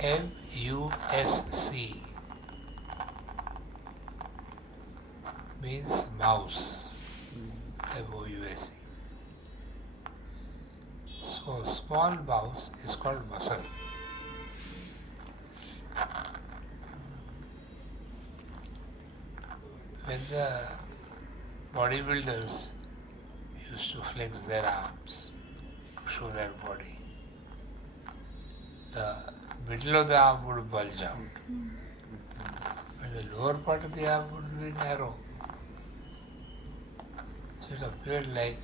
MUSC means mouse. MOUSE. So small mouse is called muscle. When the bodybuilders used to flex their arms to show their body, the middle of the arm would bulge out, but the lower part of the arm would be narrow. So it appeared like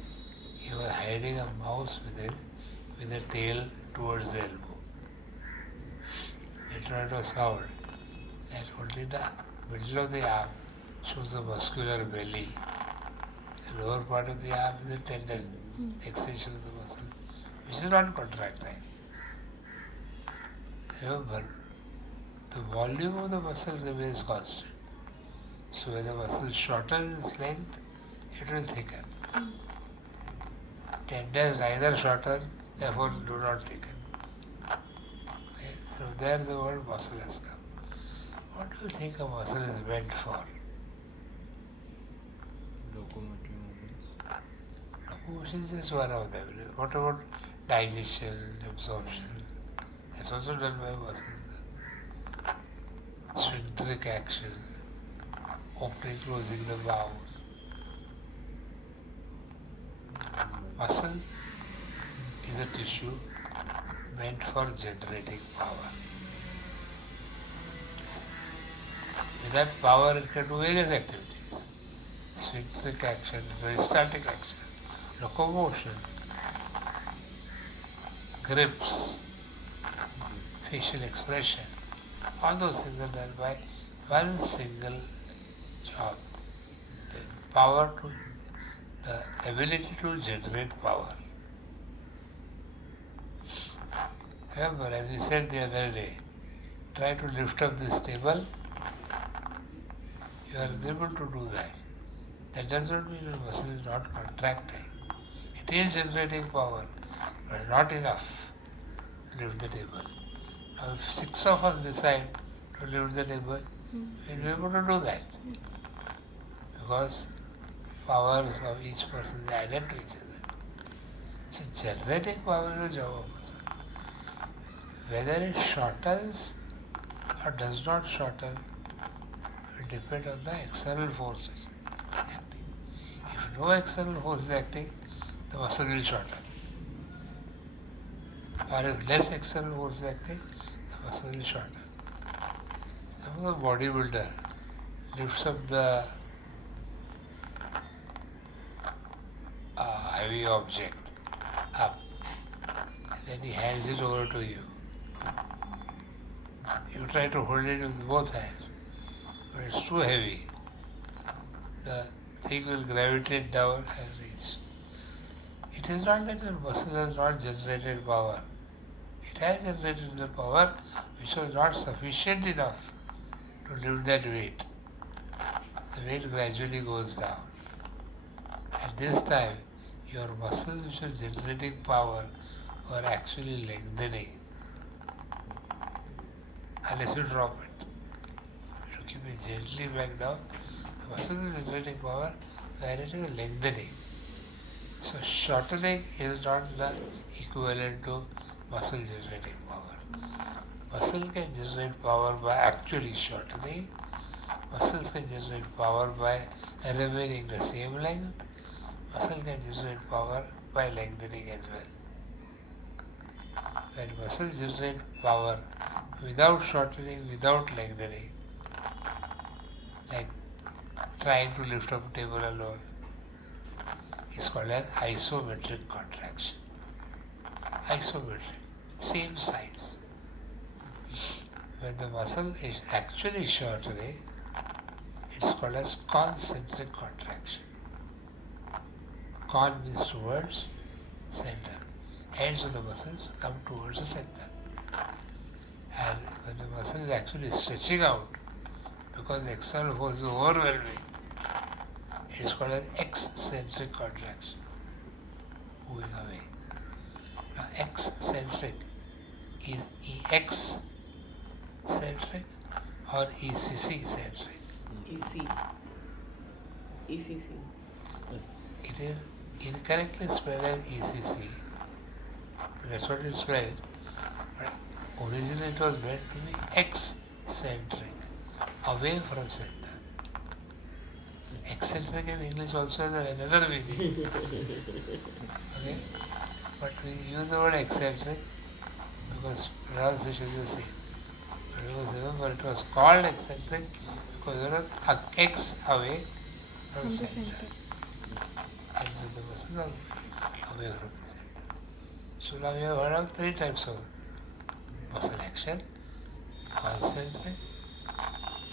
he was hiding a mouse with a tail towards the elbow. Later it was found that only the middle of the arm shows a muscular belly. The lower part of the arm is a tendon, the extension of the muscle, which is not contractile. Remember, the volume of the muscle remains constant. So when a muscle shortens its length, it will thicken. Tendons neither shorten, therefore do not thicken. Okay? So there the word muscle has come. What do you think a muscle is meant for? Locomotive movements. Locomotion is just one of them. What about digestion, absorption? That's also done by muscles. Sphincteric action, opening, closing the mouth. Muscle is a tissue meant for generating power. With that power, it can do various activities. Sphincteric action, peristaltic action, locomotion, grips, facial expression. All those things are done by one single job. The power to, the ability to generate power. Remember, as we said the other day, try to lift up this table. You are able to do that. That does not mean your muscle is not contracting. It is generating power, but not enough to lift the table. Now, if 6 of us decide to lift the table, we'll be able to do that. Because powers of each person is added to each other. So generating power is the job of muscle. Whether it shortens or does not shorten will depend on the external force which is acting. If no external force is acting, the muscle will shorten. Or if less external force is acting, the muscle will shorten. Suppose a bodybuilder lifts up the heavy object up and then he hands it over to you. You try to hold it with both hands, but it's too heavy. The thing will gravitate down and reach. It is not that your muscle has not generated power. It has generated the power which was not sufficient enough to lift that weight. The weight gradually goes down. At this time, your muscles which were generating power were actually lengthening. Unless you drop it. If you keep it gently back down, the muscle is generating power where it is lengthening. So shortening is not the equivalent to muscle generating power. Muscle can generate power by actually shortening. Muscles can generate power by remaining the same length. Muscle can generate power by lengthening as well. When muscles generate power without shortening, without lengthening, like trying to lift up a table alone, is called as isometric contraction. Isometric, same size. When the muscle is actually shortening, it's called as concentric contraction. Con means towards center. Ends of the muscles come towards the center. And when the muscle is actually stretching out, because the external force is overwhelming, it is called as eccentric contraction, moving away. Now eccentric is Ex centric or ECC centric? EC. ECC. It is incorrectly spelled as ECC. That's what it's spelled. But originally it was meant to be eccentric, away from center. Eccentric in English also has another meaning. Okay? But we use the word eccentric because pronunciation is the same. But remember, it was called eccentric because it was X away from the center. center. And the muscles are away from the center. So now we have heard of 3 types of muscle action: concentric,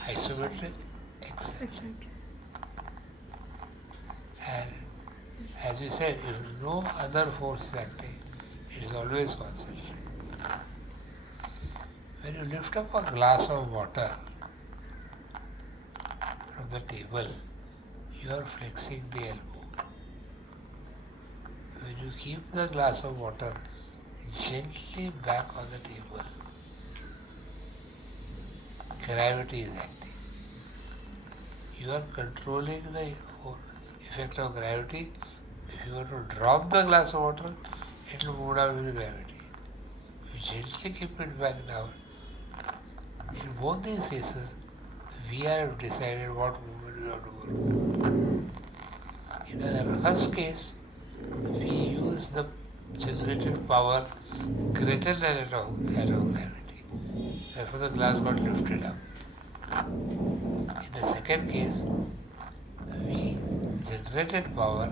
isometric, eccentric. Eccentric. And as we said, if no other force is acting, it is always concentric. When you lift up a glass of water from the table, you are flexing the elbow. When you keep the glass of water gently back on the table, gravity is acting. You are controlling the effect of gravity. If you were to drop the glass of water, it will move down with gravity. You gently keep it back down. In both these cases, we have decided what movement we have to perform. In the first case, we use the generated power greater than that of gravity. Therefore, the glass got lifted up. In the second case, we generated power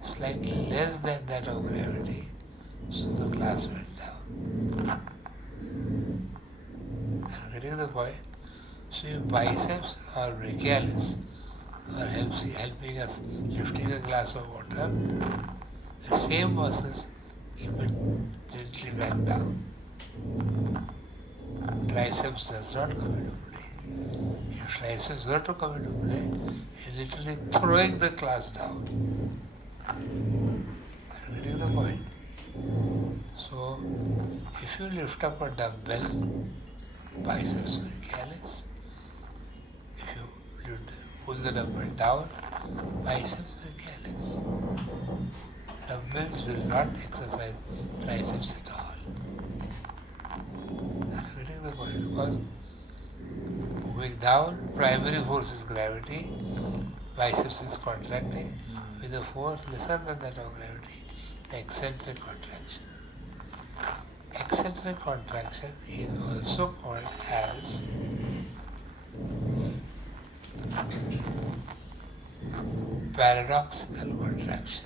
slightly less than that of gravity, so the glass went down. Are you getting the point? So your biceps or brachialis are helping us lifting a glass of water. The same muscles keep it gently back down. Triceps does not come into play. If triceps were to come into play, it's literally throwing the glass down. Are you getting the point? So, if you lift up a dumbbell, biceps brachialis. If you pull the dumbbell down, biceps brachialis. Dumbbells will not exercise triceps at all. Are you getting the point? Because moving down, primary force is gravity, biceps is contracting with a force lesser than that of gravity, the eccentric contraction. Eccentric contraction is also called as paradoxical contraction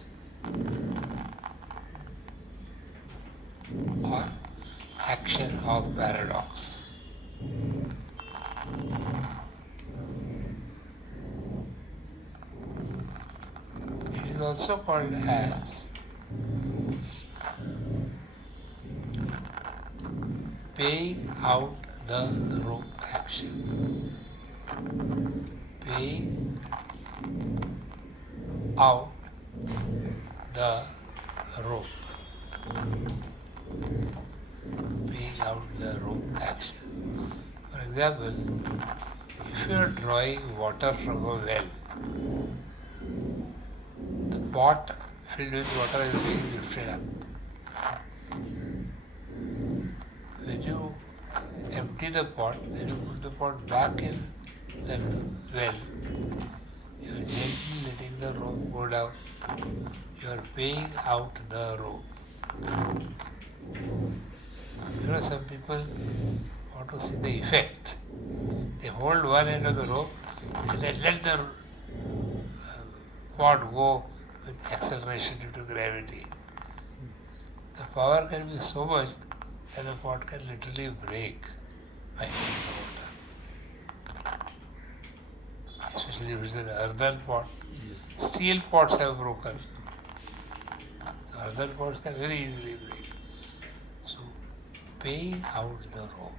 or action of paradox. It is also called as paying out the rope action. Paying out the rope. Paying out the rope action. For example, if you are drawing water from a well, the pot filled with water is being lifted up. When you empty the pot, then you put the pot back in the well. You are gently letting the rope go down. You are paying out the rope. Some people want to see the effect. They hold one end of the rope and they let the pot go with acceleration due to gravity. The power can be so much that the pot can literally break by hitting the water. Especially if it's an earthen pot. Steel pots have broken. The earthen pots can very easily break. So, paying out the rope.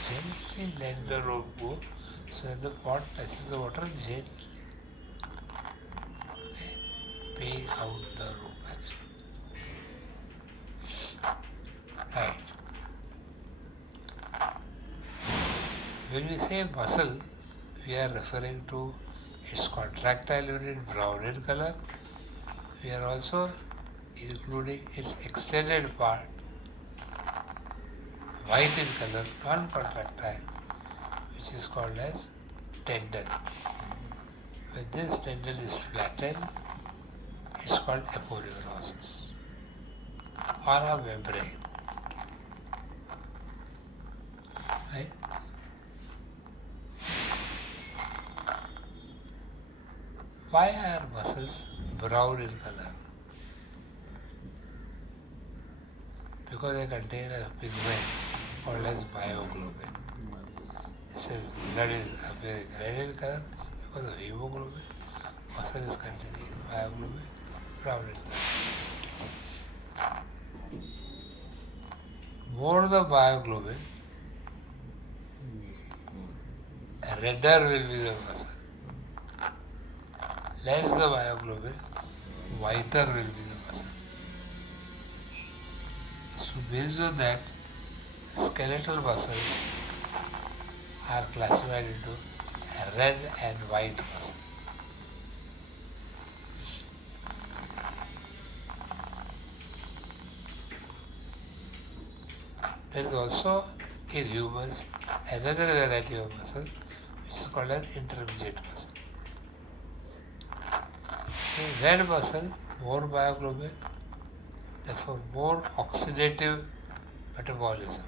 So gently let the rope go so that the pot touches the water gently. Okay. Paying out the rope action. Right. When we say muscle, we are referring to its contractile unit brown in color. We are also including its extended part white in color, non-contractile, which is called as tendon. When this tendon is flattened, it's called aponeurosis or a membrane. Right? Why are muscles brown in color? Because they contain a pigment called as myoglobin. This is blood is appearing red in color because of hemoglobin. Muscle is containing myoglobin, brown in color. More the myoglobin, redder will be the muscle. Less the myoglobin, whiter will be the muscle. So based on that, skeletal muscles are classified into red and white muscle. There is also in humans another variety of muscle which is called as intermediate muscle. In red muscle, more myoglobin, therefore more oxidative metabolism,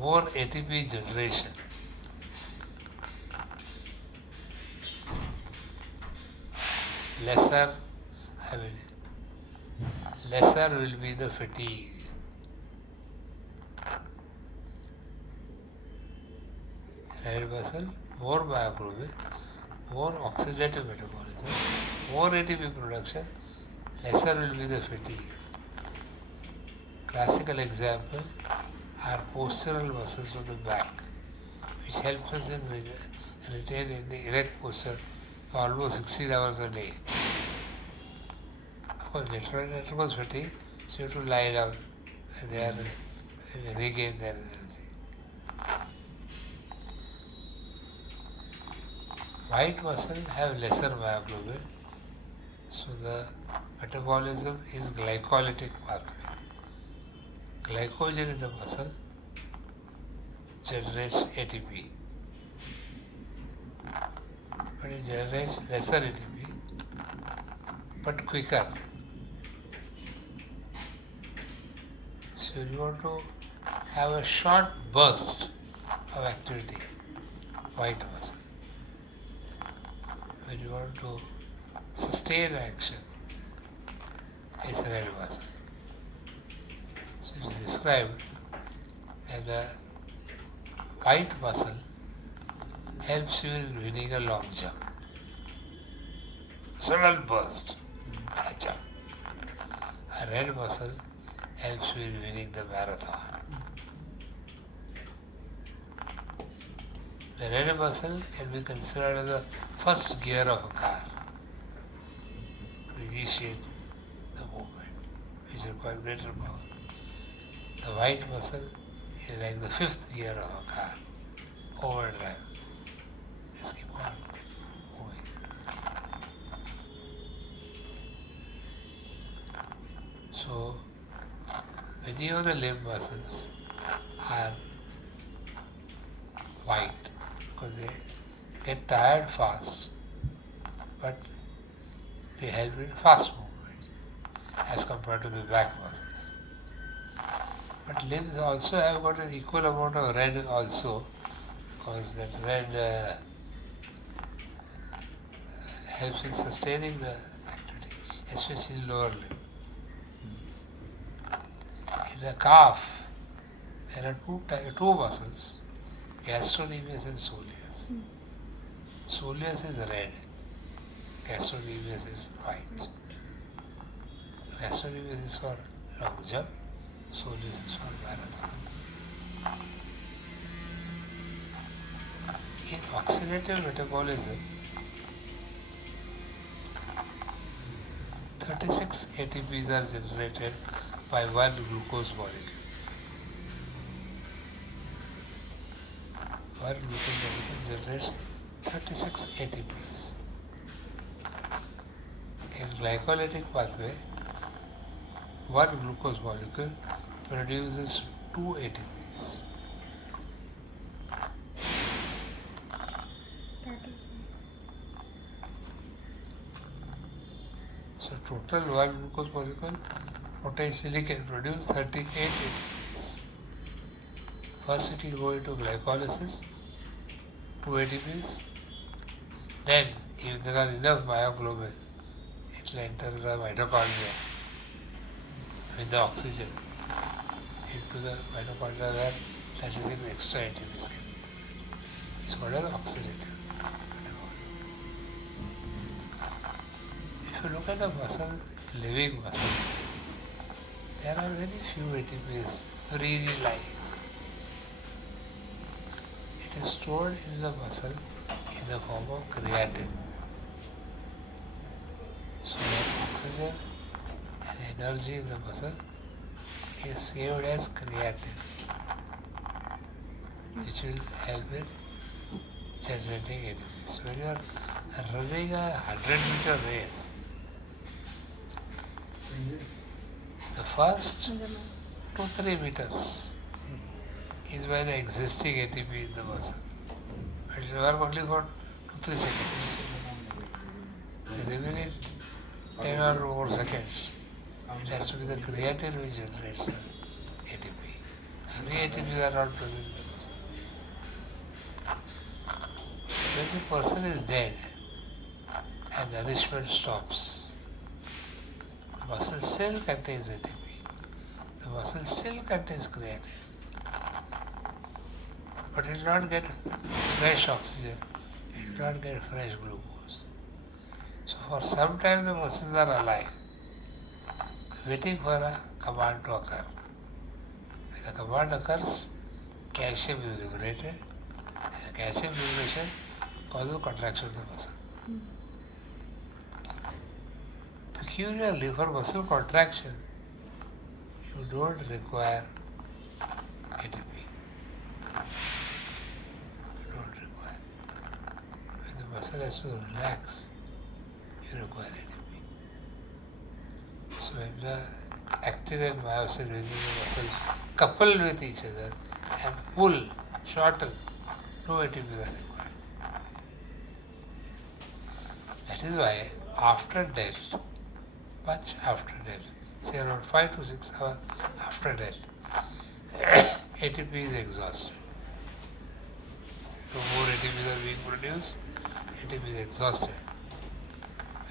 more ATP generation. Lesser will be the fatigue. Red muscle, more myoglobin, more oxidative metabolism, more ATP production, lesser will be the fatigue. Classical example are postural muscles of the back, which helps us in retain in the erect posture for almost 16 hours a day. Of course, later goes fatigue, so you have to lie down and they regain their energy. White muscle have lesser myoglobin, so the metabolism is glycolytic pathway. Glycogen in the muscle generates ATP, but it generates lesser ATP, but quicker. So you want to have a short burst of activity, white muscle. When you want to sustain action, it's red muscle. So it is described that the white muscle helps you in winning a long jump. Sudden burst, a jump. A red muscle helps you in winning the marathon. The red muscle can be considered as the first gear of a car to initiate the movement, which requires greater power. The white muscle is like the fifth gear of a car, overdrive. Just keep on moving. So, many of the limb muscles are white because they get tired fast, but they help in fast movement as compared to the back muscles. But limbs also have got an equal amount of red also, because that red helps in sustaining the activity, especially lower limb. In the calf, there are two muscles, gastrocnemius and soleus. Soleus is red, gastrocnemius is white. Gastrocnemius is for long jump, soleus is for marathon. In oxidative metabolism, 36 ATPs are generated by one glucose molecule. one glucose molecule generates 36 ATPs. In glycolytic pathway, one glucose molecule produces 2 ATPs. So total one glucose molecule potentially can produce 38 ATPs. First it will go into glycolysis, 2 ATPs. Then if there are enough myoglobin, it will enter the mitochondria with the oxygen into the mitochondria where 36 extra ATPs can be produced. It's called as oxidative metabolism. If you look at a muscle, living muscle, there are very few ATPs freely lying. It is stored in the muscle in the form of creatine. So that oxygen and energy in the muscle is saved as creatine, which will help in generating ATP. So when you are running a 100-meter race, the first 2-3 meters is by the existing ATP in the muscle. But it will work only for 2-3 seconds. The remaining 10 or more seconds, it has to be the creatine which generates the ATP. Free ATPs are not present in the muscle. When the person is dead and nourishment stops, the muscle still contains ATP. The muscle still contains creatine. But it will not get fresh oxygen, it will not get fresh glucose. So for some time the muscles are alive, waiting for a command to occur. When the command occurs, calcium is liberated, and the calcium liberation causes contraction of the muscle. Peculiarly for muscle contraction, you don't require ATP. When the muscle has to relax, you require ATP. So when the actin and myosin within the muscle couple with each other and pull, shorten, no ATP is required. That is why after death, much after death, say around 5 to 6 hours after death, ATP is exhausted. No more ATPs are being produced, ATP is exhausted.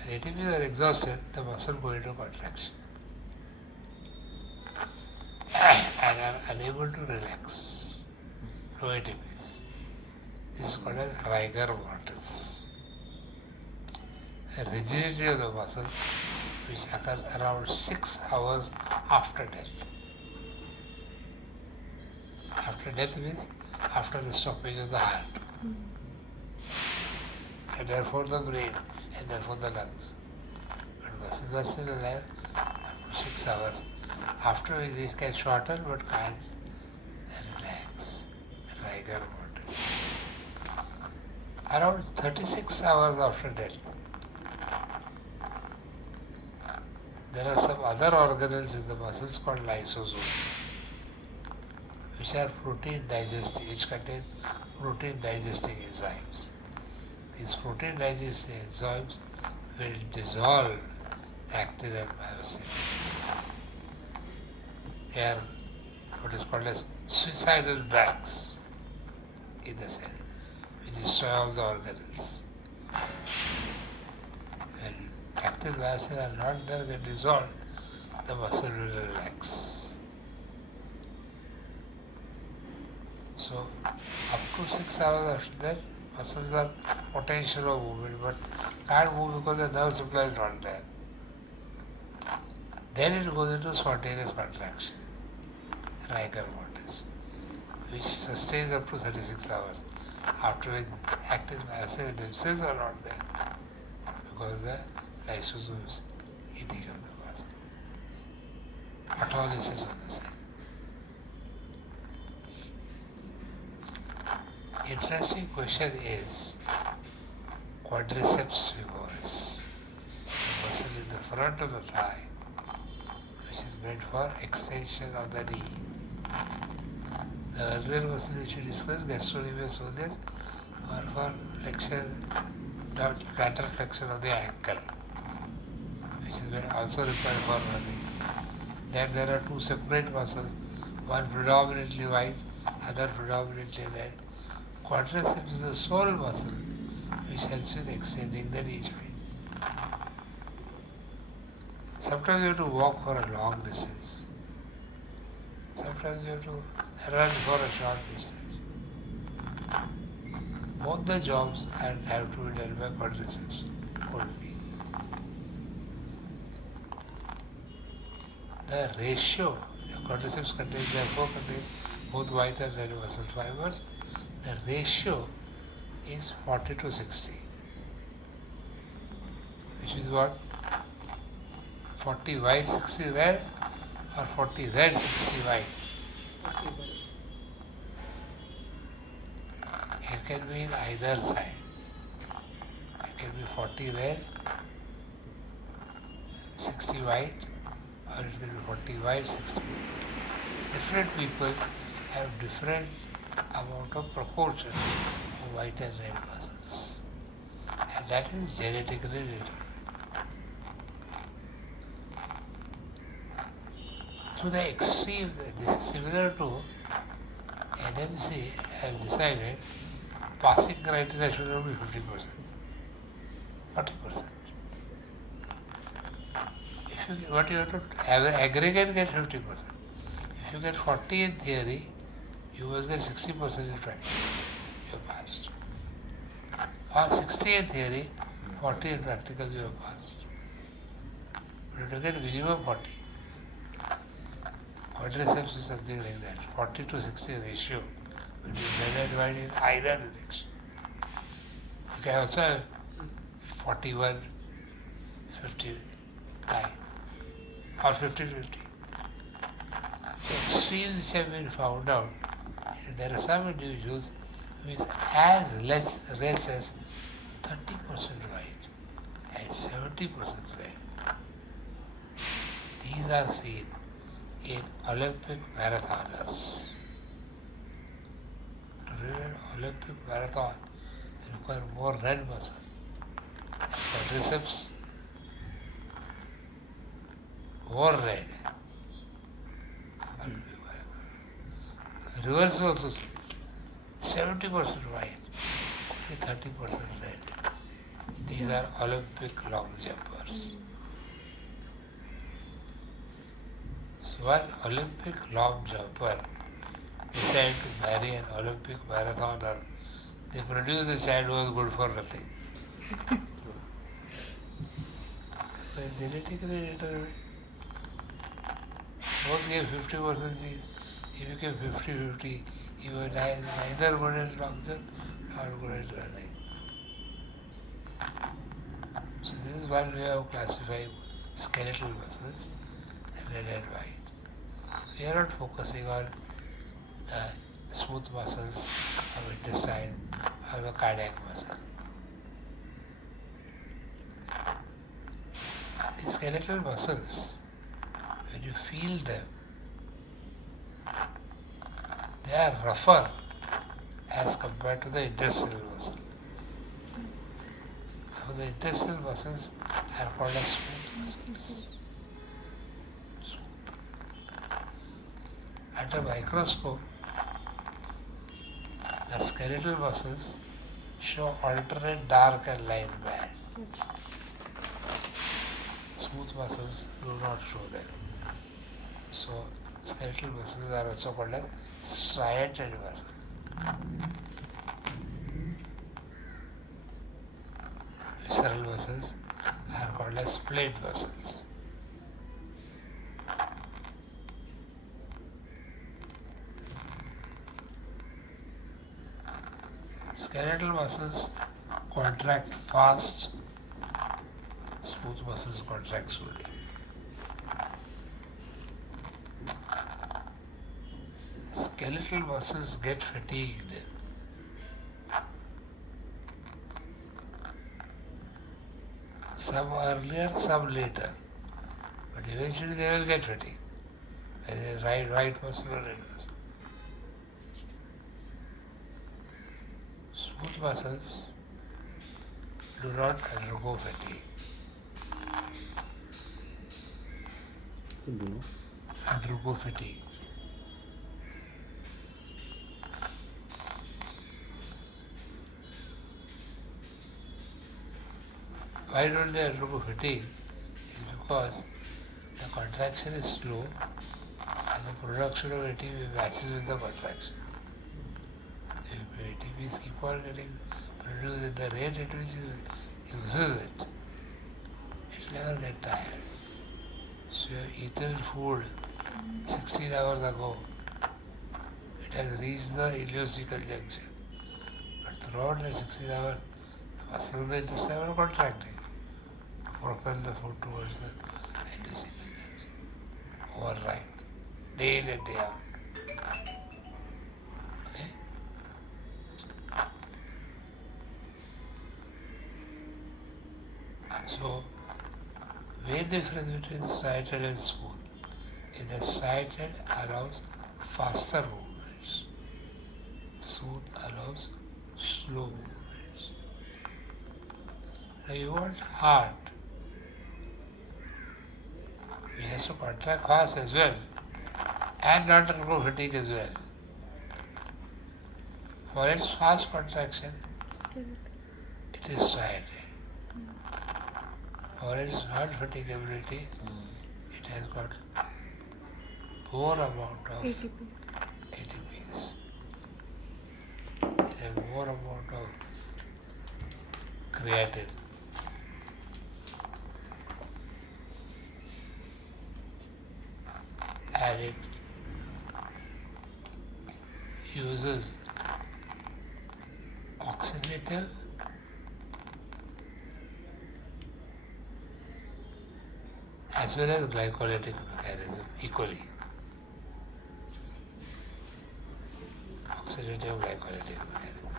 When ATPs are exhausted, the muscle goes into contraction and are unable to relax. No ATPs. This is called as rigor mortis. A rigidity of the muscle which occurs around 6 hours after death. After death means after the stoppage of the heart. And therefore the brain, and therefore the lungs. But muscles are still alive after 6 hours. After which they can shorten but can't relax. Rigor mortis. Around 36 hours after death, there are some other organelles in the muscles called lysosomes, which are protein digesting, which contain protein digesting enzymes. These protein digesting enzymes will dissolve the actin and myosin. They are what is called as suicidal bags in the cell, which destroy all the organelles. When actin and myosin are not there, get dissolved, the muscle will relax. So, up to 6 hours after that, muscles are potential of movement, but can't move because the nerve supply is not there. Then it goes into spontaneous contraction, rigor mortis, which sustains up to 36 hours, after which actin myosin themselves are not there because the lysosomes eating of the muscle. Autolysis of the cell. In interesting question is quadriceps femoris, the muscle in the front of the thigh, which is meant for extension of the knee. The earlier muscle which we discussed, gastrocnemius soleus, or for flexion, lateral flexion of the ankle, which is also required for running. Then there are two separate muscles, one predominantly white, other predominantly red. Quadriceps is the sole muscle which helps in extending the knee joint. Sometimes you have to walk for a long distance. Sometimes you have to run for a short distance. Both the jobs have to be done by quadriceps only. The ratio, the quadriceps therefore contains both white and red muscle fibers. The ratio is 40 to 60, which is what? 40 white, 60 red, or 40 red, 60 white. It can be in either side. It can be 40 red, 60 white, or it can be 40 white, 60 red. Different people have different amount of proportion of white and red muscles, and that is genetically determined. To the extreme, this is similar to NMC has decided passing criteria should not be 50%, 40%. If you what you have to aggregate get 50%. If you get 40 in theory, you must get 60% in practice. You have passed. Or 60 in theory, 40 in practical, you have passed. But you get minimum 40. Quadriceps is something like that, 40 to 60 ratio between red and white in either direction. You can also have 41, 59 or 50-50. The extremes which have been found out, there are some individuals who is as less as 30% white and 70% red. These are seen in Olympic marathoners. To run an Olympic marathon, you require more red muscle. And quadriceps, more red. Olympic marathon. Reverse also seen. 70% white, only 30% red. These are Olympic long jumpers. So one Olympic long jumper decided to marry an Olympic marathoner. They produced a child who was good for nothing. But it's genetically determined. Both gave 50% genes. He became 50-50. He was neither good at long jump nor good at running. So this is one way of classifying skeletal muscles, red and white. We are not focusing on the smooth muscles of intestine or the cardiac muscle. The skeletal muscles, when you feel them, they are rougher as compared to the intestinal muscle. So the intestinal muscles are called as smooth muscles. Under a microscope, the skeletal muscles show alternate dark and light band. Smooth muscles do not show them. So skeletal muscles are also called as striated muscles. Visceral muscles are called as splayed muscles. Skeletal muscles contract fast, smooth muscles contract slowly. Skeletal muscles get fatigued Some earlier, some later. But eventually they will get fatigue. Whether right muscle or red muscle. Smooth muscles do not undergo fatigue. Undergo fatigue. Why don't they undergo fatigue? Is because the contraction is slow and the production of ATP matches with the contraction. If ATPs keep on getting produced at the rate at which it uses it, it will never get tired. So you have eaten food 16 hours ago, it has reached the ileocecal junction. But throughout the 16 hours, the muscles of the intestine are contracting to propel the food towards the ileocecal junction. Overnight, day in and day out. Okay? So, main difference between striated and smooth is that striated allows faster movements. Smooth allows slow movements. Now you want heart. It has to contract fast as well and not undergo fatigue as well. For its fast contraction, it is striated. For its non-fatigability, it has got more amount of ATPs. It has more amount of creatine. And it uses oxidative as well as glycolytic mechanism equally. Oxidative glycolytic mechanism.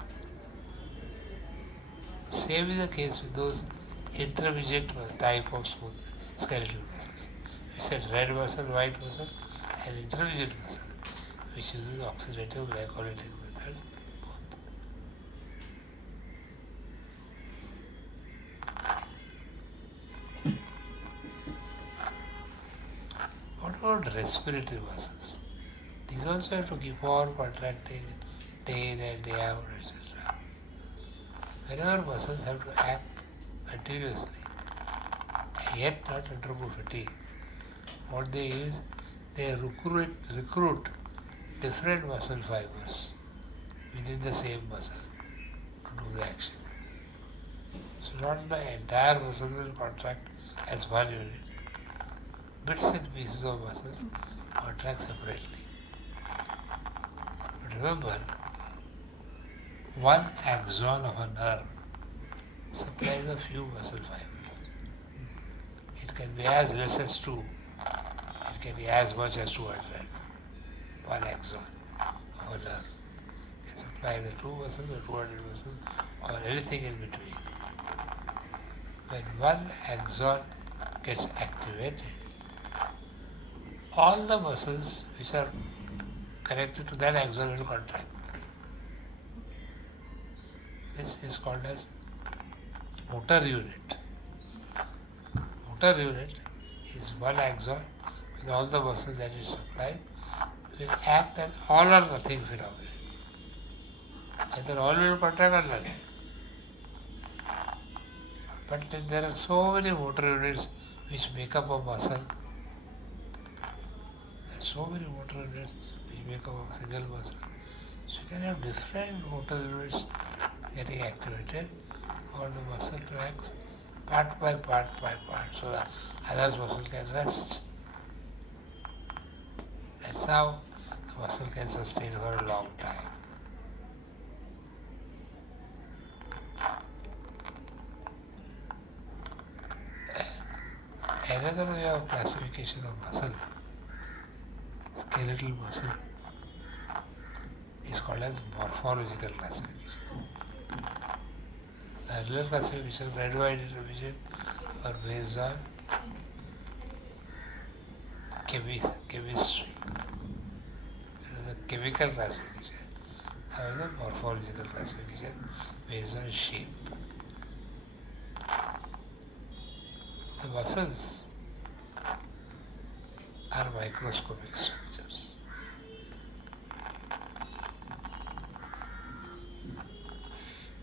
Same is the case with those intermediate type of smooth skeletal muscles. We said red muscle, white muscle, and intermediate muscle, which uses oxidative glycolytic method both. What about respiratory muscles? These also have to keep on contracting day in and day out, etc. Whenever muscles have to act continuously and yet not undergo fatigue, what they use, they recruit different muscle fibers within the same muscle to do the action. So not the entire muscle will contract as one unit. Bits and pieces of muscles contract separately. But remember, one axon of a nerve supplies a few muscle fibers. It can be as less as 2. It can be as much as 200. One axon of a nerve can supply the 2 muscles, the 200 muscles, or anything in between. When one axon gets activated, all the muscles which are connected to that axon will contract. This is called as motor unit. Motor unit is one axon with all the muscles that it supplies will act as all or nothing phenomenon. Either all will contract or none. But then there are so many motor units which make up a muscle. There are so many motor units which make up a single muscle. So you can have different motor units getting activated for the muscle to act part by part so that other muscle can rest. That's how the muscle can sustain for a long time. Another way of classification of muscle, skeletal muscle, is called as morphological classification. The earlier classification, red, white intermediate, or based on chemistry. That is the chemical classification. Now is the morphological classification based on shape. The muscles are microscopic structures.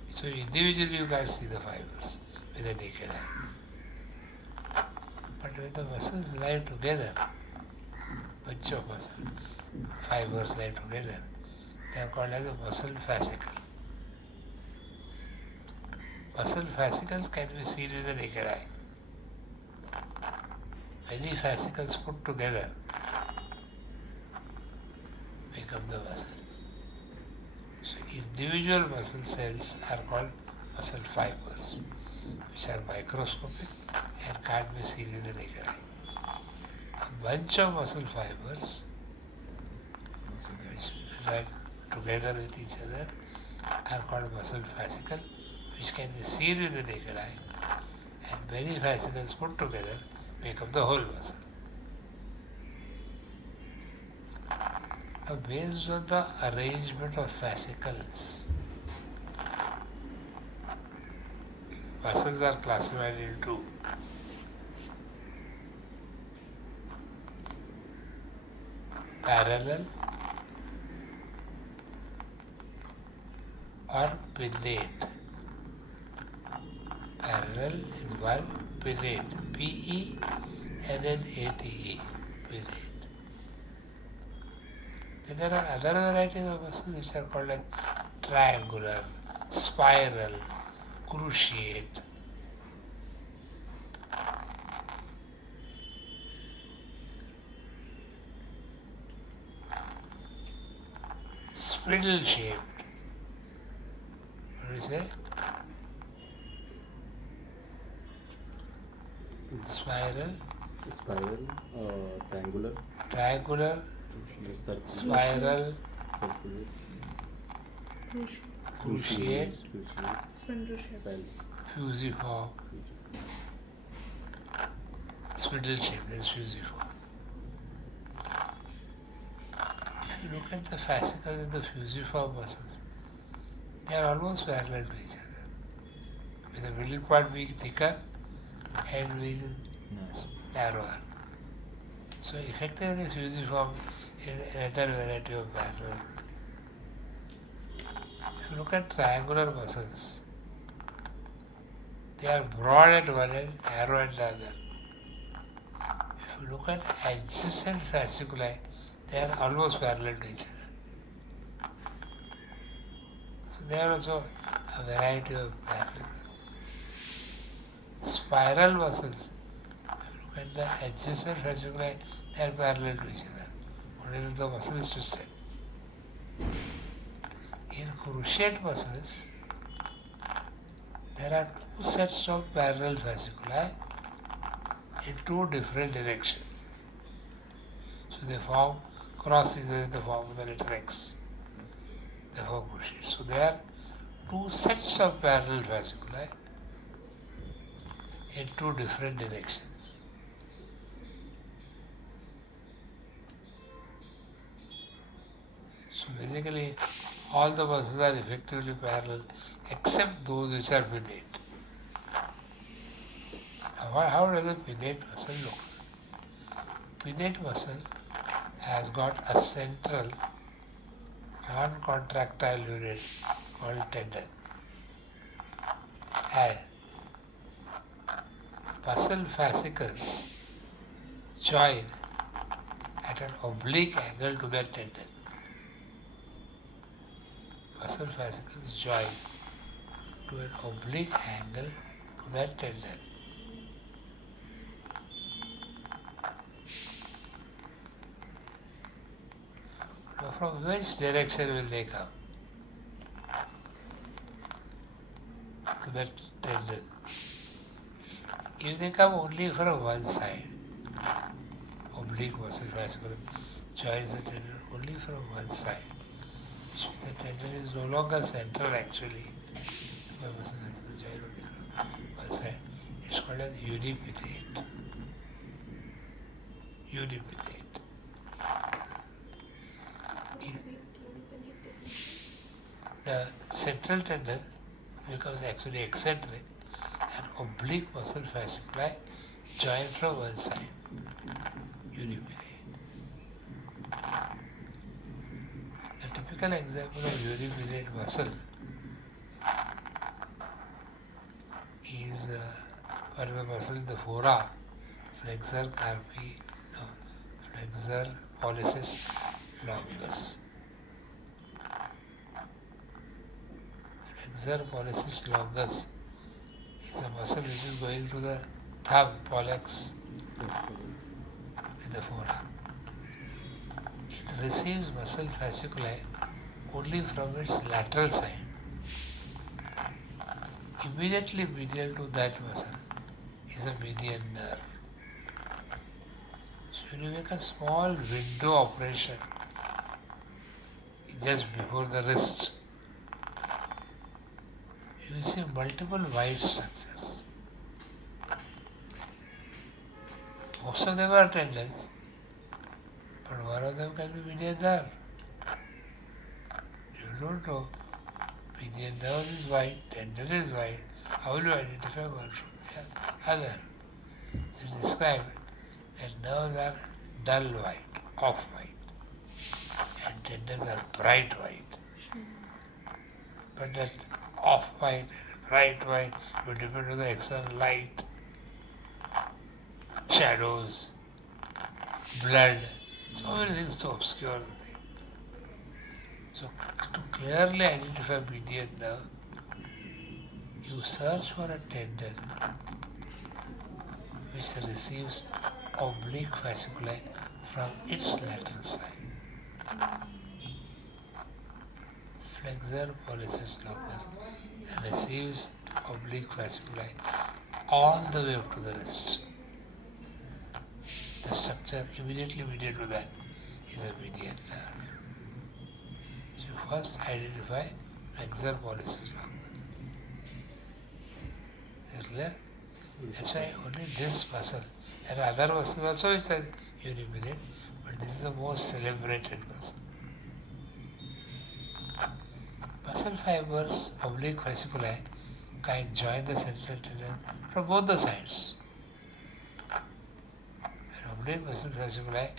So individually you can't see the fibers with the naked eye. But when the muscles lie together, bunch of muscle fibers lie together, they are called as a muscle fascicle. Muscle fascicles can be seen with the naked eye. Many fascicles put together make up the muscle. So individual muscle cells are called muscle fibers, which are microscopic and can't be seen with the naked eye. A bunch of muscle fibers which run together with each other are called muscle fascicle, which can be seen with the naked eye, and many fascicles put together make up the whole muscle. Now, based on the arrangement of fascicles, muscles are classified into parallel or pinnate. Parallel is one, pinnate, P-E-N-N-A-T-E, pinnate. Then there are other varieties of muscles which are called like triangular, spiral, cruciate. Spindle shaped. What do you say? Spiral, triangular, triangular, circular, spiral, Cruciate. cruciate, Spindle shape. fusiform, spindle shape, that's fusiform. If you look at the fascicles in the fusiform muscles, they are almost parallel to each other, with the middle part being thicker and being narrower. So effectively fusiform is another variety of parallel. If you look at triangular muscles, they are broad at one end, narrow at the other. If you look at adjacent fasciculi, they are almost parallel to each other. So they are also a variety of parallel muscles. Spiral muscles, if you look at the adjacent fasciculi, they are parallel to each other. Only that the muscle is twisted. In cruciate muscles, there are two sets of parallel fasciculi in two different directions. So they form crosses in the form of the letter X. They form cruciate. So there are two sets of parallel fasciculi in two different directions. So basically, all the muscles are effectively parallel except those which are pinnate. Now, how does a pinnate muscle look? Pinnate muscle has got a central non-contractile unit called tendon, and muscle fascicles join at an oblique angle to that tendon. Muscle fascicles join to an oblique angle to that tendon. Now from which direction will they come? To that tendon. If they come only from one side, oblique muscle fascicle joins the tendon only from one side, which means the tendon is no longer central actually. The muscle fascicle join only from one side. It's called as unipinnate. Unipinnate. The central tendon becomes actually eccentric and oblique muscle fasciculi join from one side. Unipinnate. A typical example of unipinnate muscle is one of the muscle in the fora, flexor carpi, flexor pollicis longus. Flexor pollicis longus is a muscle which is going to the thumb, pollex, in the fora. It receives muscle fasciculi only from its lateral side. Immediately medial to that muscle is a median nerve. So when you make a small window operation just before the wrist, you will see multiple white structures. Most of them are tendons, but one of them can be median nerve. You don't know. Median nerve is white, tendon is white. How will you identify one from the other? It is described that nerves are dull white, off-white, and tendons are bright white. But that off-white and bright white will depend on the external light, shadows, blood, so many things to obscure the thing. So to clearly identify median nerve, you search for a tendon which receives oblique fasciculi from its lateral side. Flexor pollicis longus receives oblique fasciculi all the way up to the wrist. The structure immediately medial to that is a median nerve. So you first identify flexor pollicis longus. Is it clear? That's why only this muscle. There are other muscles also which are unipinnate, but this is the most celebrated muscle. Muscle fibers, oblique fasciculi, can join the central tendon from both the sides. When oblique muscle fasciculi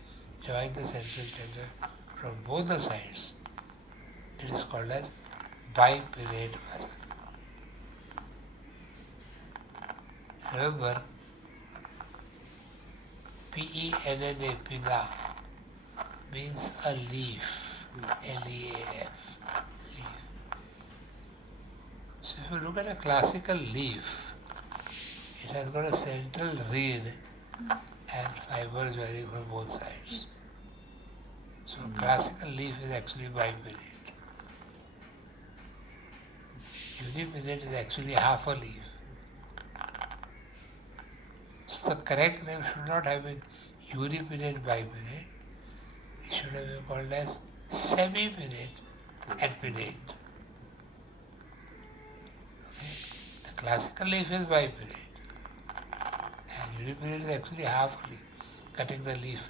join the central tendon from both the sides, it is called as bipinnate muscle. Remember, P-E-N-N-A, pinna, means a leaf, L-E-A-F, leaf. So if you look at a classical leaf, it has got a central reed and fibers varying from both sides. So a classical leaf is actually bipinnate. Unipinnate is actually half a leaf. So the correct name should not have been unipinnate bipinnate. It should have been called as semi-pinnate and pinnate. Okay? The classical leaf is bipinnate. And unipinnate is actually half a leaf, cutting the leaf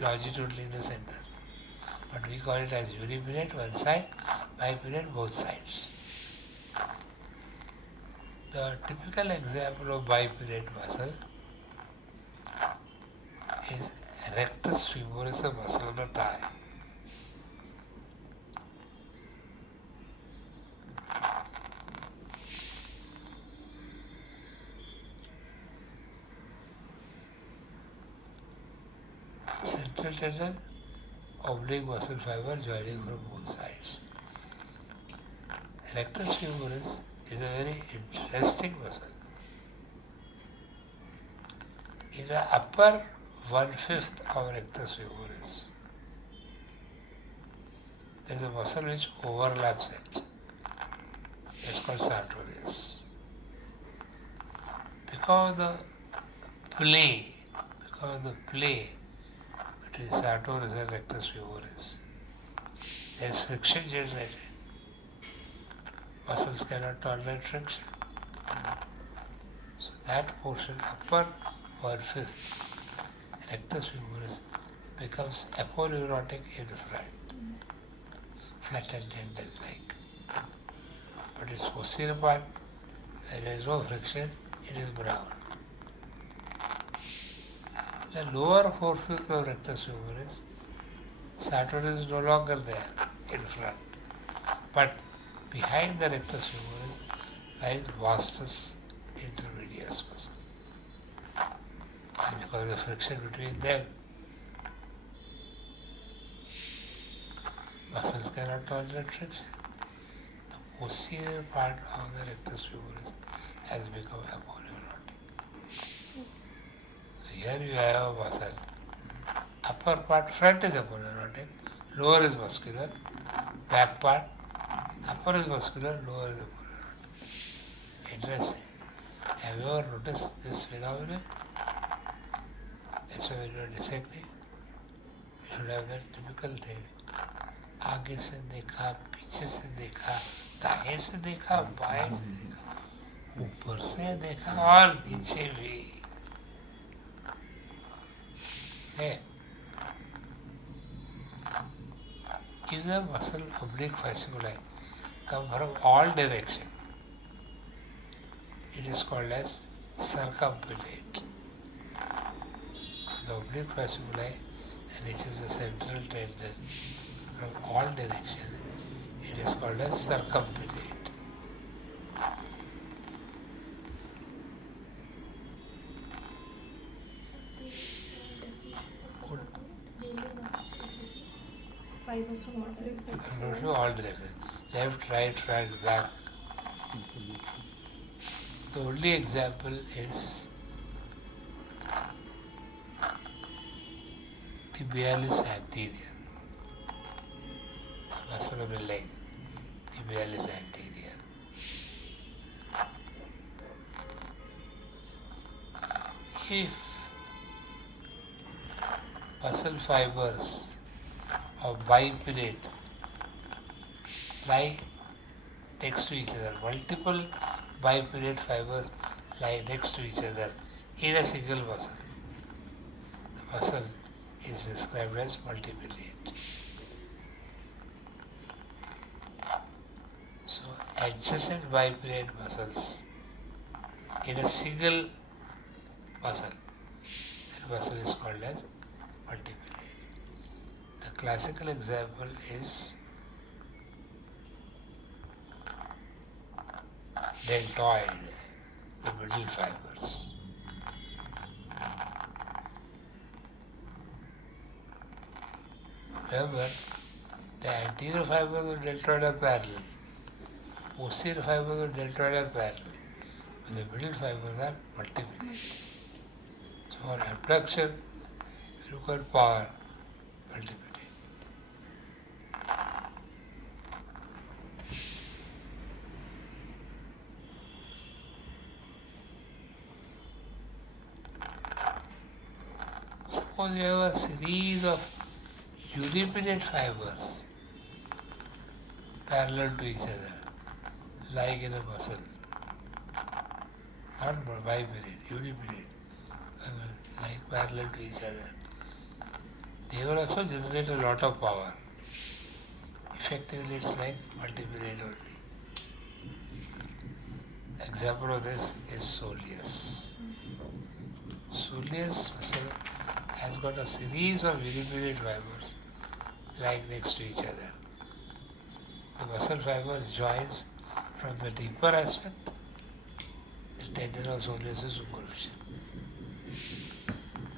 longitudinally in the center. But we call it as unipinnate one side, bipinnate both sides. The typical example of bipinnate muscle is rectus femoris, a muscle of the thigh. Central tendon, oblique muscle fiber joining from both sides. Rectus femoris is a very interesting muscle. In the upper 1/5 of rectus femoris, there is a muscle which overlaps it. It's called sartorius. Because of the play between sartorius and rectus femoris, there is friction generated. Muscles cannot tolerate friction. So that portion, upper or fifth rectus femoris, becomes aponeurotic in front, flat and tendon-like. But its posterior part, where there is no friction, it is brown. The lower 4/5 of rectus femoris, sartorius is no longer there in front, but behind the rectus femoris lies vastus intermedius muscle. And because of the friction between them, muscles cannot tolerate friction. The posterior part of the rectus femoris has become aponeurotic. So here you have a muscle. Upper part, front is aponeurotic, lower is muscular, back part, upper is muscular, lower is aponeurotic. Interesting. Have you ever noticed this phenomenon? That's why when you are dissecting, you should have that typical thing. आगे से देखा, पीछे से देखा, दाएं से देखा, बाएं से देखा, ऊपर से देखा और नीचे भी है. If the muscle oblique fasciculi come from all directions, it is called as circumambulate. The oblique fasciculi reaches the central tendon from all directions, it is called as circumambulate. Fibers from All directions, left, right, front, back. The only example is tibialis anterior, muscle of the leg, tibialis anterior. If muscle fibers of bipinnate lie next to each other, multiple bipinnate fibers lie next to each other in a single muscle, the muscle is described as multipinnate. So adjacent bipinnate muscles in a single muscle, that muscle is called as multipinnate. The classical example is deltoid, the middle fibers. Remember, the anterior fibers of deltoid are parallel, posterior fibers of deltoid are parallel, but the middle fibers are multipinnate. So for abduction, you require power, multipinnate. Suppose you have a series of unipinnate fibers parallel to each other, like in a muscle, not bipinnate, unipinnate, like parallel to each other. They will also generate a lot of power. Effectively, it's like multipinnate only. Example of this is soleus. Soleus muscle has got a series of unipinnate fibers lying next to each other. The muscle fiber joins from the deeper aspect, the tendon of soleus is superficial.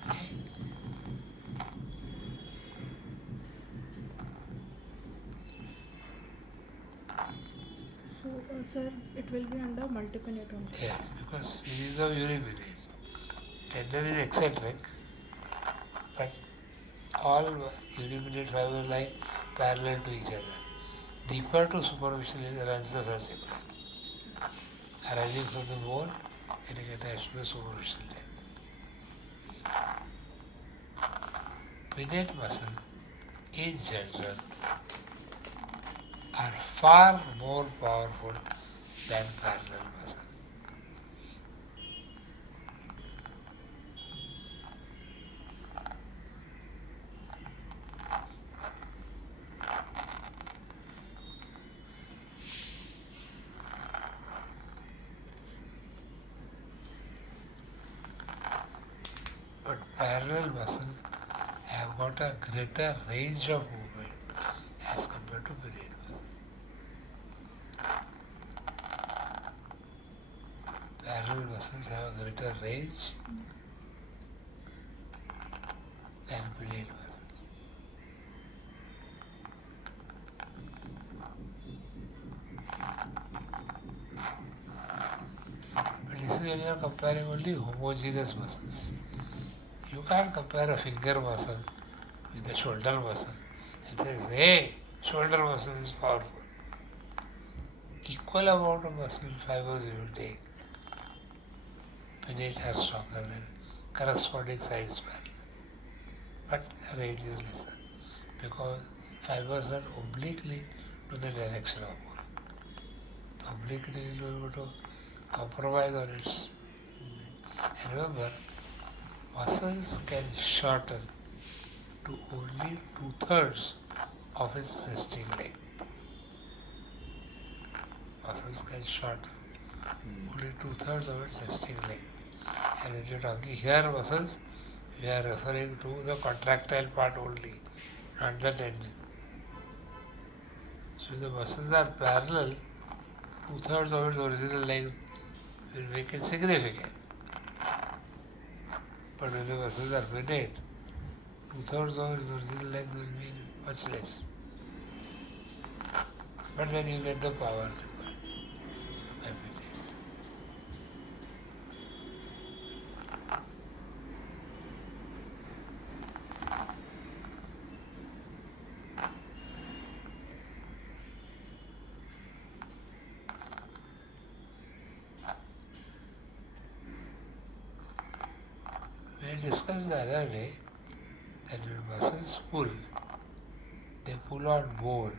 Okay. So, sir, it will be under multipinnate only. Yes, because series of unipinnate. Tendon is eccentric, but all unipinnate fibers lie parallel to each other. Deeper to superficial runs the fascicula. Arising from the bone, getting attached to the superficial tendon. Pinnate muscle, in general, are far more powerful than parallel muscle. parallel muscle have got a greater range of movement as compared to pinnate muscle. Parallel muscles have a greater range than pinnate muscles. But this is when you are comparing only homogeneous muscles. You can't compare a finger muscle with a shoulder muscle and say, hey, shoulder muscle is powerful. Equal amount of muscle fibers you will take. Pinnate are stronger than corresponding size parallel. But range is lesser because fibers run obliquely to the direction of pull. The obliquely will go to compromise on its. And remember, muscles can shorten to only 2/3 of its resting length. Muscles can shorten only 2/3 of its resting length. And when you're talking here muscles, we are referring to the contractile part only, not the tendon. So if the muscles are parallel, 2/3 of its original length will make it significant. But when the muscles are pinnate, 2/3 of its original length will be much less. But then you get the power required by pinnate. We discussed the other day that when muscles pull, they pull on bone,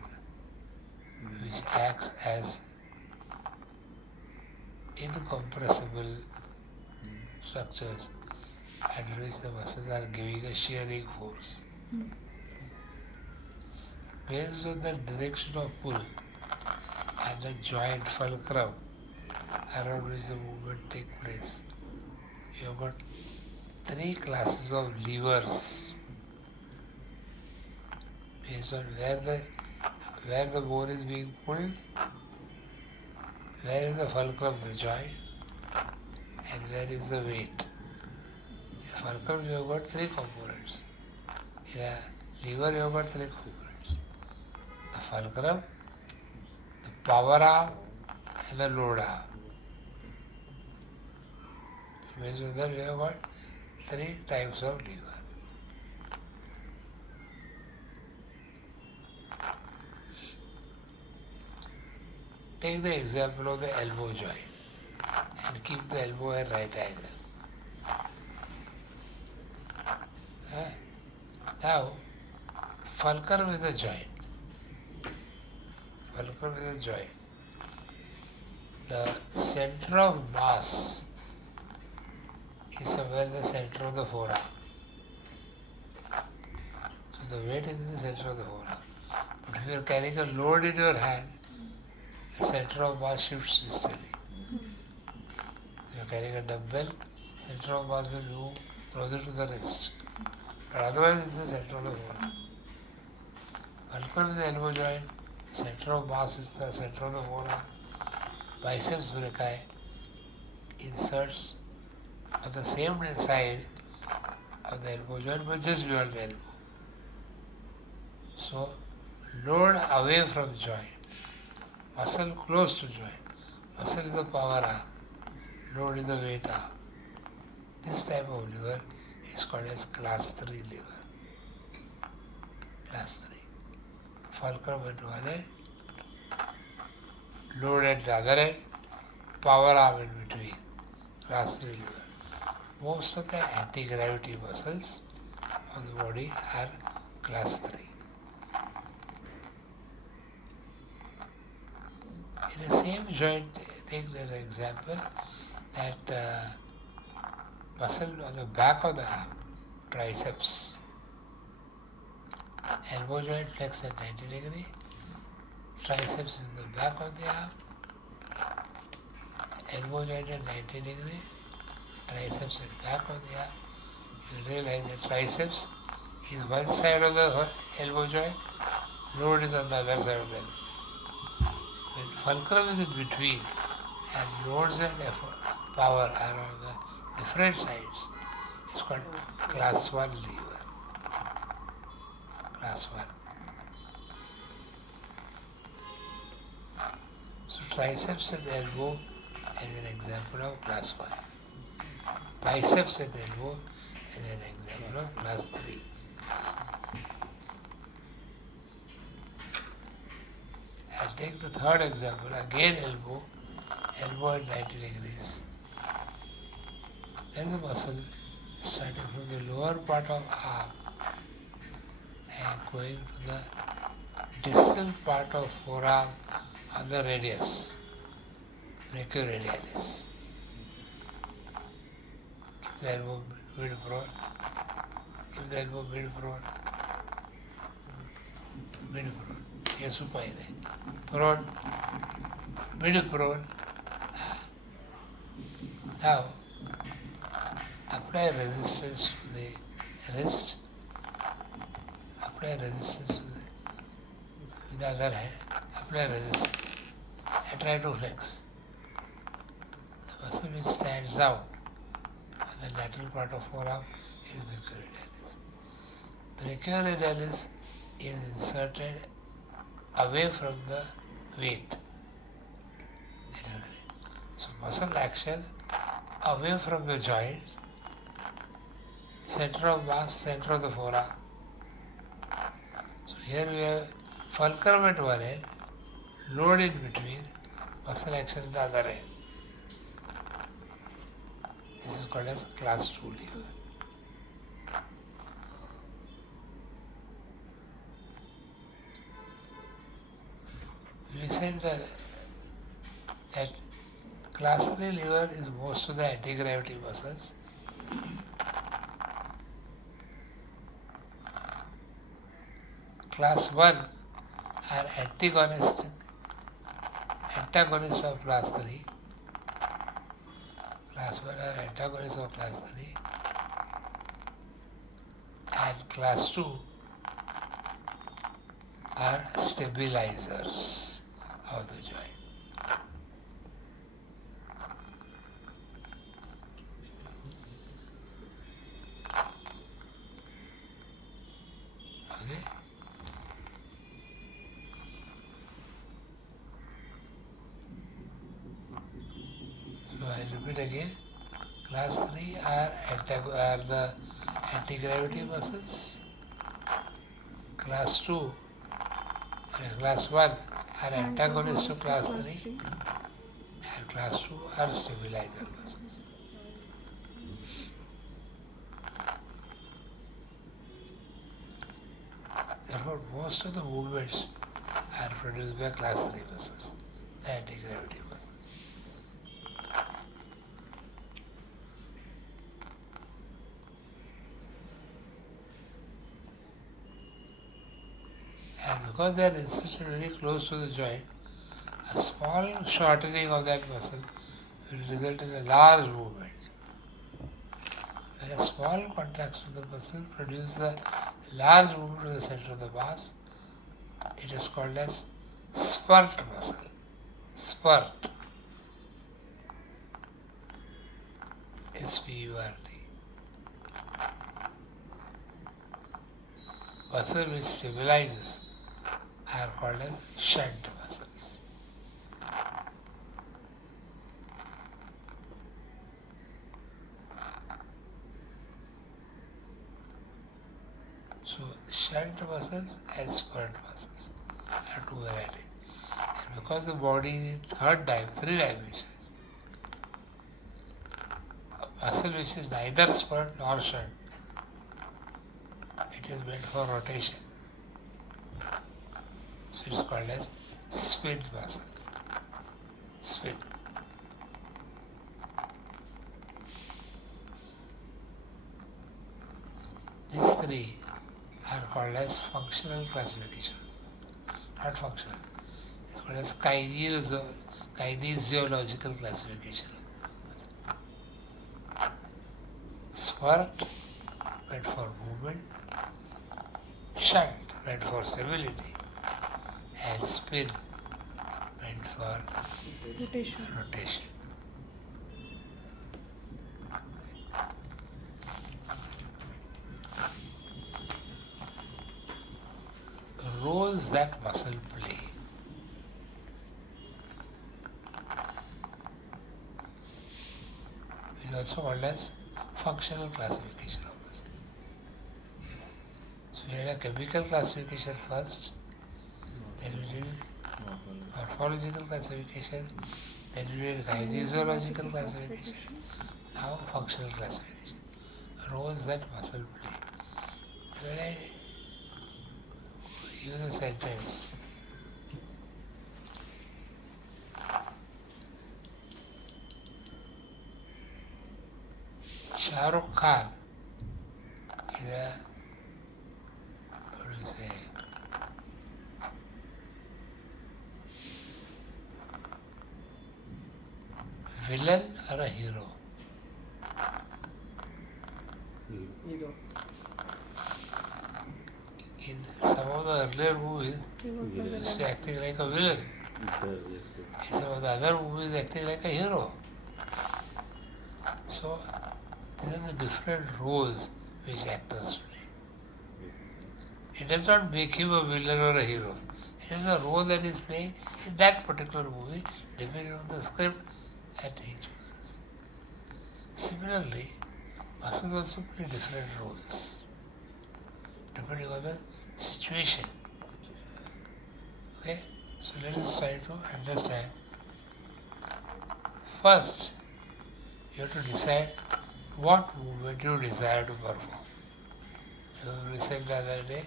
which acts as incompressible structures under which the muscles are giving a shearing force. Based on the direction of pull and the joint fulcrum around which the movement takes place, you have got 3 classes of levers based on where the bone is being pulled, where is the fulcrum of the joint, and where is the weight. In a fulcrum you have got 3 components. In a lever you have got 3 components. The fulcrum, the power arm, and the load arm. Based on that you have got 3 types of lever. Take the example of the elbow joint and keep the elbow at right angle. Now, fulcrum is a joint. Fulcrum is a joint. The center of mass is somewhere in the center of the forearm. So the weight is in the center of the forearm. But if you are carrying a load in your hand, the center of mass shifts distally. If you are carrying a dumbbell, center of mass will move closer to the wrist. But otherwise it's the center of the forearm. Fulcrum is the elbow joint, center of mass is the center of the forearm. Biceps brachii inserts on the same side of the elbow joint but just beyond the elbow. So load away from joint, muscle close to joint. Muscle is the power arm, load is the weight arm. This type of lever is called as class 3 lever. Class 3. Fulcrum at one end, load at the other end, power arm in between. Class 3 lever. Most of the anti-gravity muscles of the body are class 3. In the same joint, take the example that muscle on the back of the arm, triceps, elbow joint flex at 90 degree, triceps in the back of the arm, elbow joint at 90 degree, triceps at back of the arm. you realize that triceps is one side of the elbow joint, load is on the other side of the elbow. When fulcrum is in between and loads and effort, power are on the different sides, it's called class 1 lever. Class 1. So triceps and elbow is an example of class 1. Biceps and elbow is an example of class 3. I'll take the third example, again elbow at 90 degrees. There is a muscle starting from the lower part of arm and going to the distal part of forearm on the radius, brachioradialis. Keep the elbow mid prone, keep the elbow mid prone, yes, supine, prone, mid prone. Now, apply resistance to the wrist, apply resistance to with the other hand, apply resistance and try to flex. The muscle which stands out on the lateral part of forearm is brachioradialis. Brachioradialis is inserted away from the weight. So muscle action away from the joint, center of mass, center of the forearm. So here we have fulcrum at one end, load in between, muscle action at the other end. This is called as class 2 lever. We said that class 3 lever is most of the anti-gravity muscles. Class 1 are antagonists of class 3. Class 1 are antagonists of class 3. And class 2 are stabilizers of the joint. Okay? So I'll repeat again. Class 3 are the anti-gravity muscles. Class 2 and class 1 are antagonists to class 3 and class 2 are stabilizer muscles. Therefore, most of the movements are produced by class 3 muscles, the anti-gravity muscles. And because they are inserted very close to the joint, a small shortening of that muscle will result in a large movement. When a small contraction of the muscle produces a large movement to the center of the mass, it is called as spurt muscle. Spurt. S-P-U-R-T. Muscle which stabilizes are called as shunt muscles. So shunt muscles and spurt muscles are two varieties. And because the body is in three dimensions, a muscle which is neither spurt nor shunt, it is meant for rotation. So it is called as spin muscle. Spin. These three are called as functional classification. Not functional. It's called as kinesiological classification. Spurt, meant for movement, shunt meant for stability, and spin meant for rotation. The roles that muscle play. Is also called as functional classification of muscles. So we had a chemical classification first, then we did morphological classification, then we did kinesiological classification, now functional classification. Roles that muscle play. When I use a sentence, Shah Rukh Khan is a, what do you say, villain or a hero? Hero. In some of the earlier movies, He was the he's villain. acting like a villain. In some of the other movies, acting like a hero. So, these are the different roles which actors play. It does not make him a villain or a hero. It is a role that he is playing in that particular movie, depending on the script that he chooses. Similarly, muscles also play different roles, depending on the situation. Okay? So let us try to understand. First, you have to decide what movement you desire to perform. We said the other day,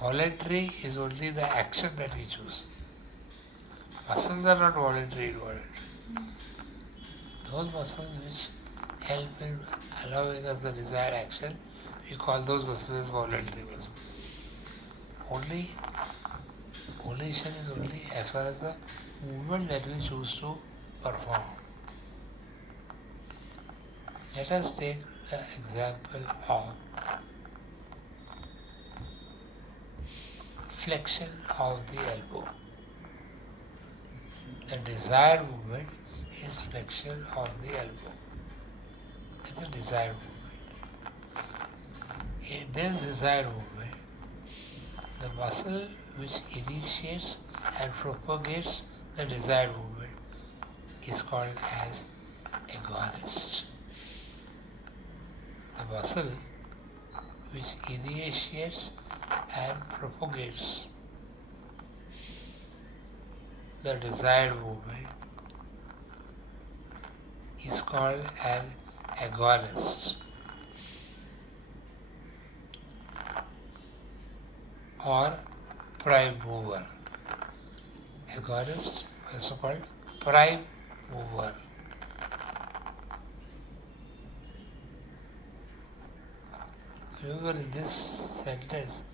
voluntary is only the action that we choose. Muscles are not voluntary involuntary. Those muscles which help in allowing us the desired action, we call those muscles voluntary muscles. Only volition is only as far as the movement that we choose to perform. Let us take the example of flexion of the elbow. The desired movement is flexion of the elbow. It's a desired movement. In this desired movement, the muscle which initiates and propagates the desired movement is called as agonist. The muscle which initiates and propagates the desired movement is called an agonist or prime mover. Agonist, also called prime mover. Remember, in this sentence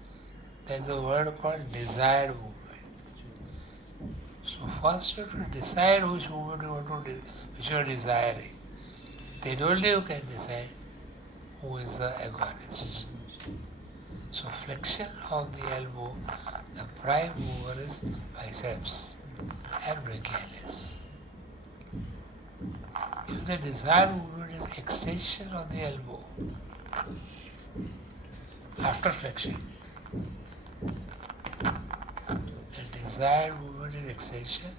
there is a word called desired movement. So first you have to decide which movement you want to which you are desiring. Then only you can decide who is the agonist. So flexion of the elbow, the prime mover is biceps and brachialis. If the desired movement is extension of the elbow after flexion, the desired movement is extension,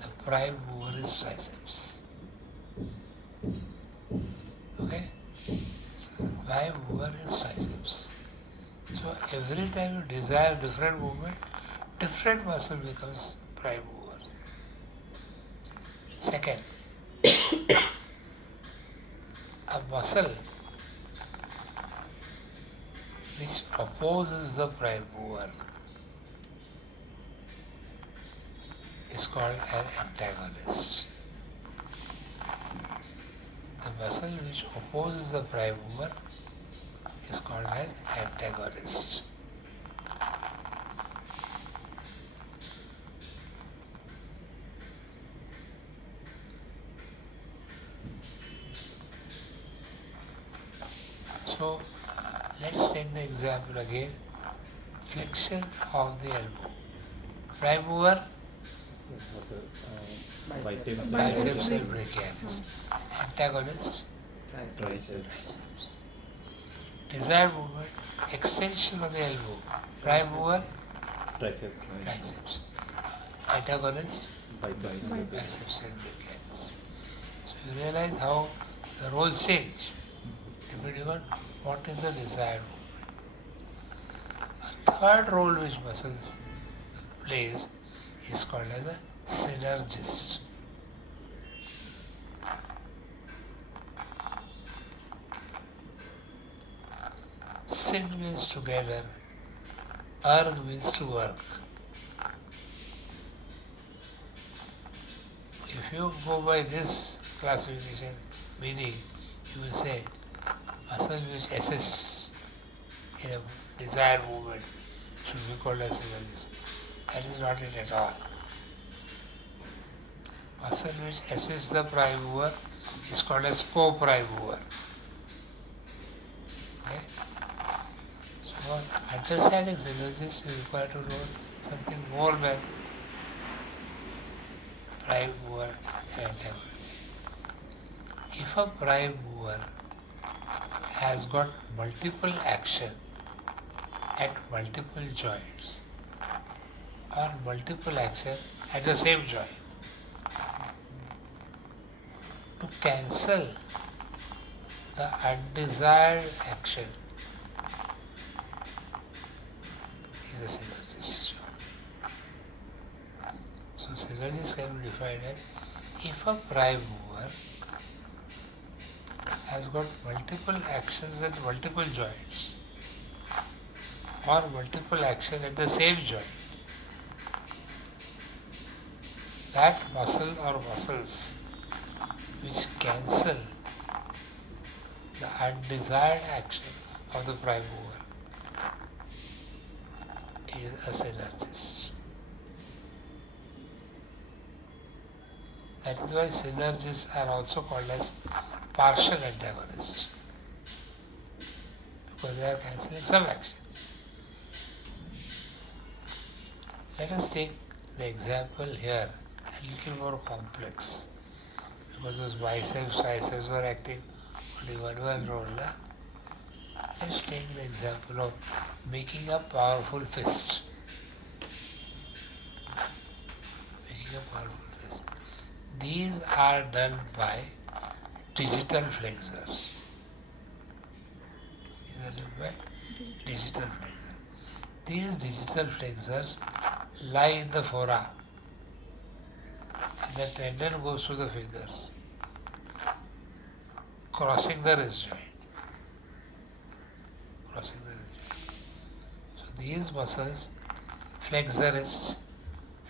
the prime mover is triceps. Okay? So the prime mover is triceps. So every time you desire different movement, different muscle becomes prime mover. Second, a muscle which opposes the prime mover is called an antagonist. The muscle which opposes the prime mover is called as antagonist. So let's take the example again. Flexion of the elbow. Prime mover, Biceps. biceps and brachialis. Antagonist, Triceps. triceps. Desired movement, extension of the elbow. Prime mover, triceps. Antagonist, biceps and brachialis. So you realize how the roles change depending on what is the desired movement. A third role which muscles plays is called as a synergist. Syn means together, erg means to work. If you go by this classification meaning, you will say muscle which assists in a desired movement should be called as synergist. That is not it at all. Muscle which assists the prime mover is called as co-prime mover. Okay? So for understanding synergist, you require to know something more than prime mover and antagonist. If a prime mover has got multiple action at multiple joints or multiple action at the same joint, to cancel the undesired action is a synergist. So synergist can be defined as if a prime mover has got multiple actions at multiple joints or multiple action at the same joint, that muscle or muscles which cancel the undesired action of the prime mover is a synergist. That is why synergists are also called as partial antagonists, because they are cancelling some action. Let us take the example here a little more complex, because those biceps, triceps were acting only one role. Let's take the example of making a powerful fist. Making a powerful fist. These are done by digital flexors. These are done by digital flexors. These digital flexors lie in the fora, and the tendon goes through the fingers, crossing the wrist joint. Crossing the wrist joint. So these muscles flex the wrist,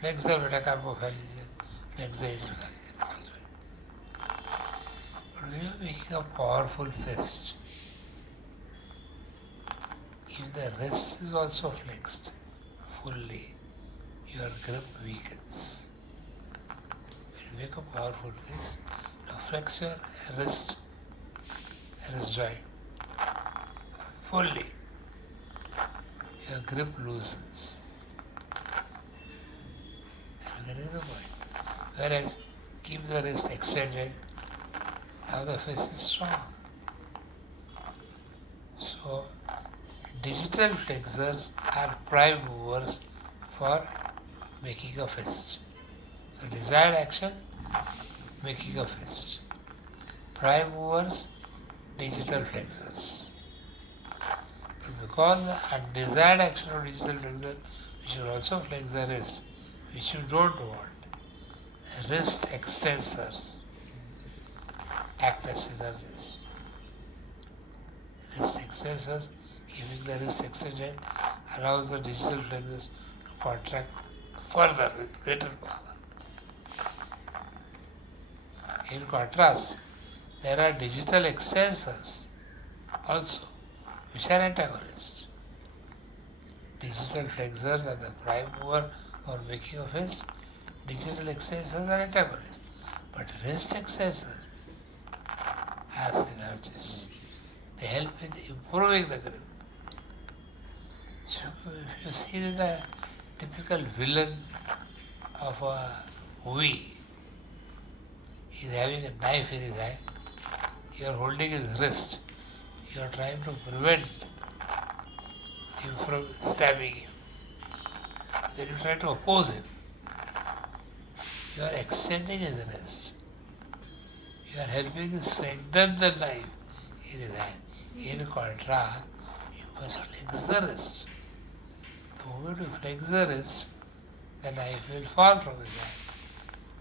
flex the metacarpophalangeal, flex the interphalangeal. All joint. But when you are making a powerful fist, if the wrist is also flexed fully, your grip weakens. When you make a powerful fist, now flex your wrist joint fully. Your grip loosens. And you getting the point. Whereas keep the wrist extended, now the fist is strong. So digital flexors are prime movers for making a fist. So desired action, making a fist. Prime movers, digital flexors. But because the undesired action of digital flexor, we should also flex the wrist, which you don't want. Wrist extensors act as synergists. Wrist extensors, keeping the wrist extended, allows the digital flexors to contract further with greater power. In contrast, there are digital extensors also, which are antagonists. Digital flexors are the prime mover for making a fist. Digital extensors are antagonists. But wrist extensors are synergists. They help in improving the grip. So if you see a typical villain of a movie, he's having a knife in his hand, you are holding his wrist, you are trying to prevent him from stabbing you. Then you try to oppose him. You are extending his wrist. You are helping him strengthen the knife in his hand. In contrast, you must flex the wrist. The moment you flex the wrist, the knife will fall from his hand.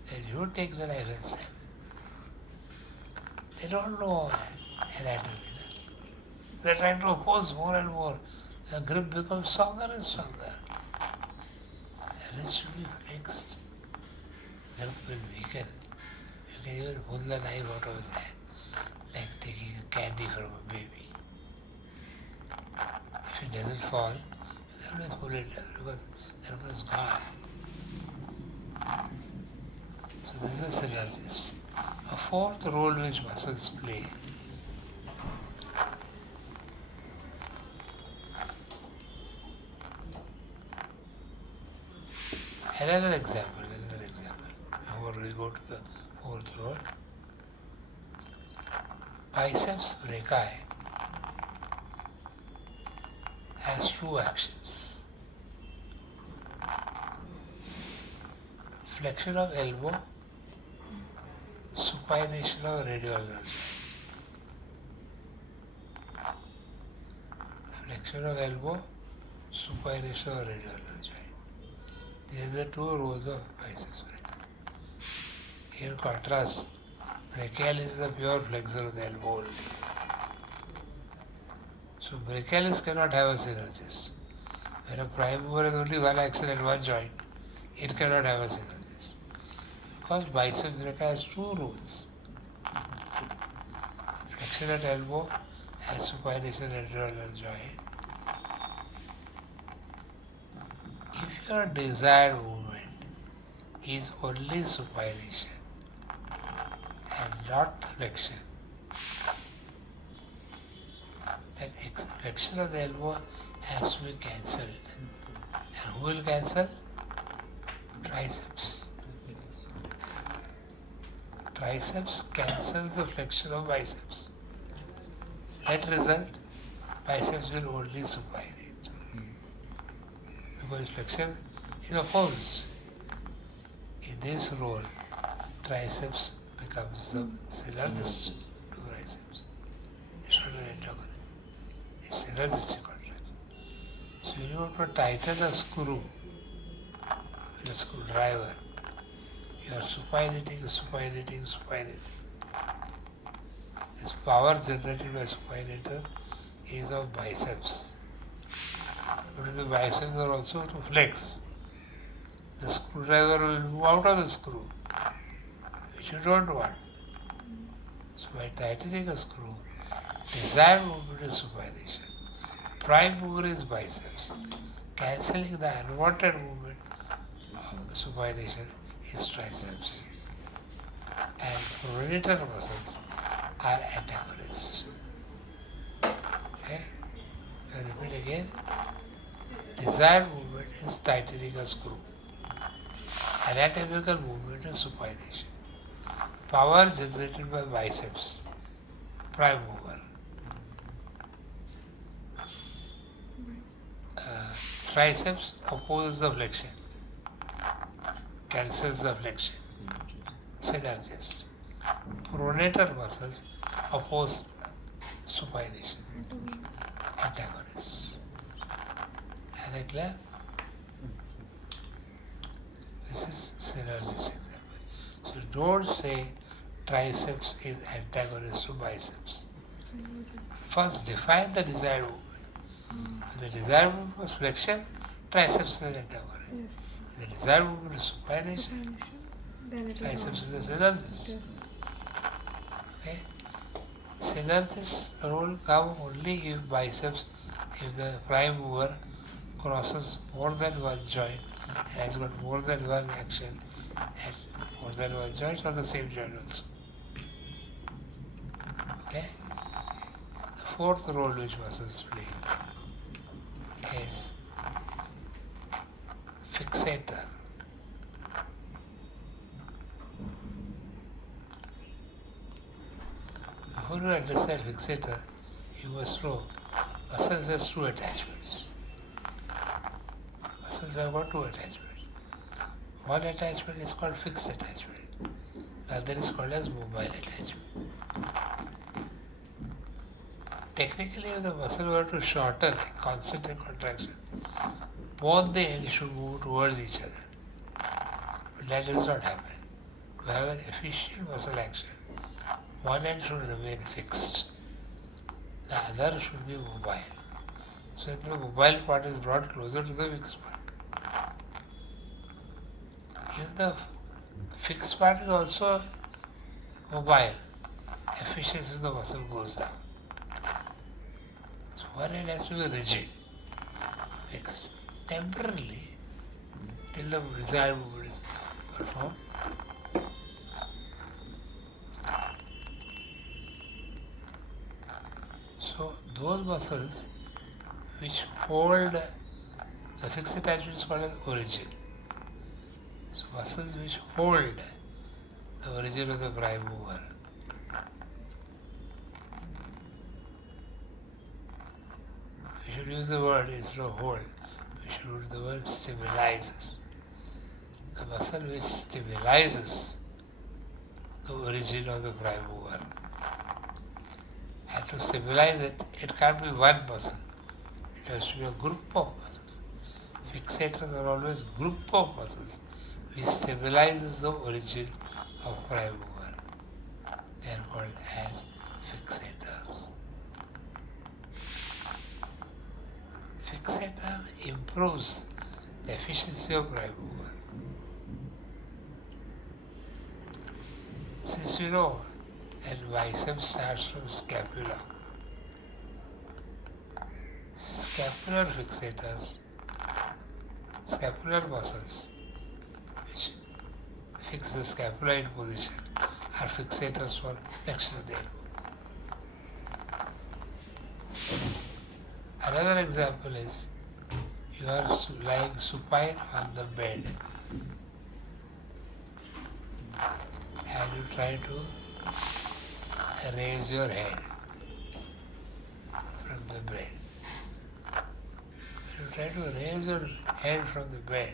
Then you take the knife and stab. They don't know anatomy. They are trying to oppose more and more. The grip becomes stronger and stronger. The wrist should be flexed. Grip will weaken. You can even pull the knife out of his hand, like taking a candy from a baby. If it doesn't fall, you can always pull it down because the grip is gone. So this is the synergist. A fourth role which muscles play Another example, before we go to the fourth role. Biceps brachii has two actions. Flexion of elbow, supination of radial joint. Flexion of elbow, supination of radial joint. These are the two roles of biceps brachii. In contrast, brachialis is a pure flexor of the elbow only. So brachialis cannot have a synergist. When a prime mover has only one axle and one joint, it cannot have a synergist. Because biceps brachii has two roles. Flexion at elbow and supination at radial joint. If your desired movement is only supination and not flexion, then flexion of the elbow has to be cancelled. And who will cancel? Triceps. Triceps cancels the flexion of biceps. Net result, biceps will only supinate. Because flexion is opposed. In this role, triceps becomes the synergist to biceps. It's not an antagonist. It's synergistic contract. So you want to tighten a screw with a screwdriver. You are supinating. This power generated by supinator is of biceps. But the biceps are also to flex. The screwdriver will move out of the screw, which you don't want. So by tightening a screw, desired movement is supination. Prime mover is biceps. Cancelling the unwanted movement of the supination is triceps. And pronator muscles are antagonists. Okay? I repeat again. Desired movement is tightening a screw. Anatomical movement is supination. Power generated by biceps, prime mover. Triceps opposes the flexion, cancels the flexion, synergist. Pronator muscles oppose supination, antagonists. Are they clear? This is synergist example. So don't say triceps is antagonist to biceps. First define the desired movement. If the desired movement was flexion, triceps is an antagonist. If the desired movement is supination, triceps is a synergist. Okay? Synergist role comes only if biceps, if the prime mover crosses more than one joint and has got more than one action and more than one joint or the same joint also. Okay? The fourth role which muscles play is fixator. Before you understand fixator, you must know muscles has two attachments. Muscles have got two attachments. One attachment is called fixed attachment. The other is called as mobile attachment. Technically, if the muscle were to shorten, concentric contraction, both the ends should move towards each other. But that does not happen. To have an efficient muscle action, one end should remain fixed. The other should be mobile. So the mobile part is brought closer to the fixed part. If the fixed part is also mobile, efficiency of the muscle goes down. So one end has to be rigid, fixed, temporarily, till the desired movement is performed. So those muscles which hold the fixed attachment is called as origin. So muscles which hold the origin of the prime mover. We should use the word instead of hold. We should use the word stabilizes. The muscle which stabilizes the origin of the prime mover. And to stabilize it, it can't be one muscle. It has to be a group of muscles. Fixators are always group of muscles which stabilizes the origin of prime mover. They are called as fixators. Fixator improves the efficiency of prime mover. Since we know that bicep starts from scapula, scapular fixators, scapular muscles which fix the scapula in position are fixators for flexion of the elbow. Another example is you are lying supine on the bed and you try to raise your head from the bed. When you try to raise your head from the bed,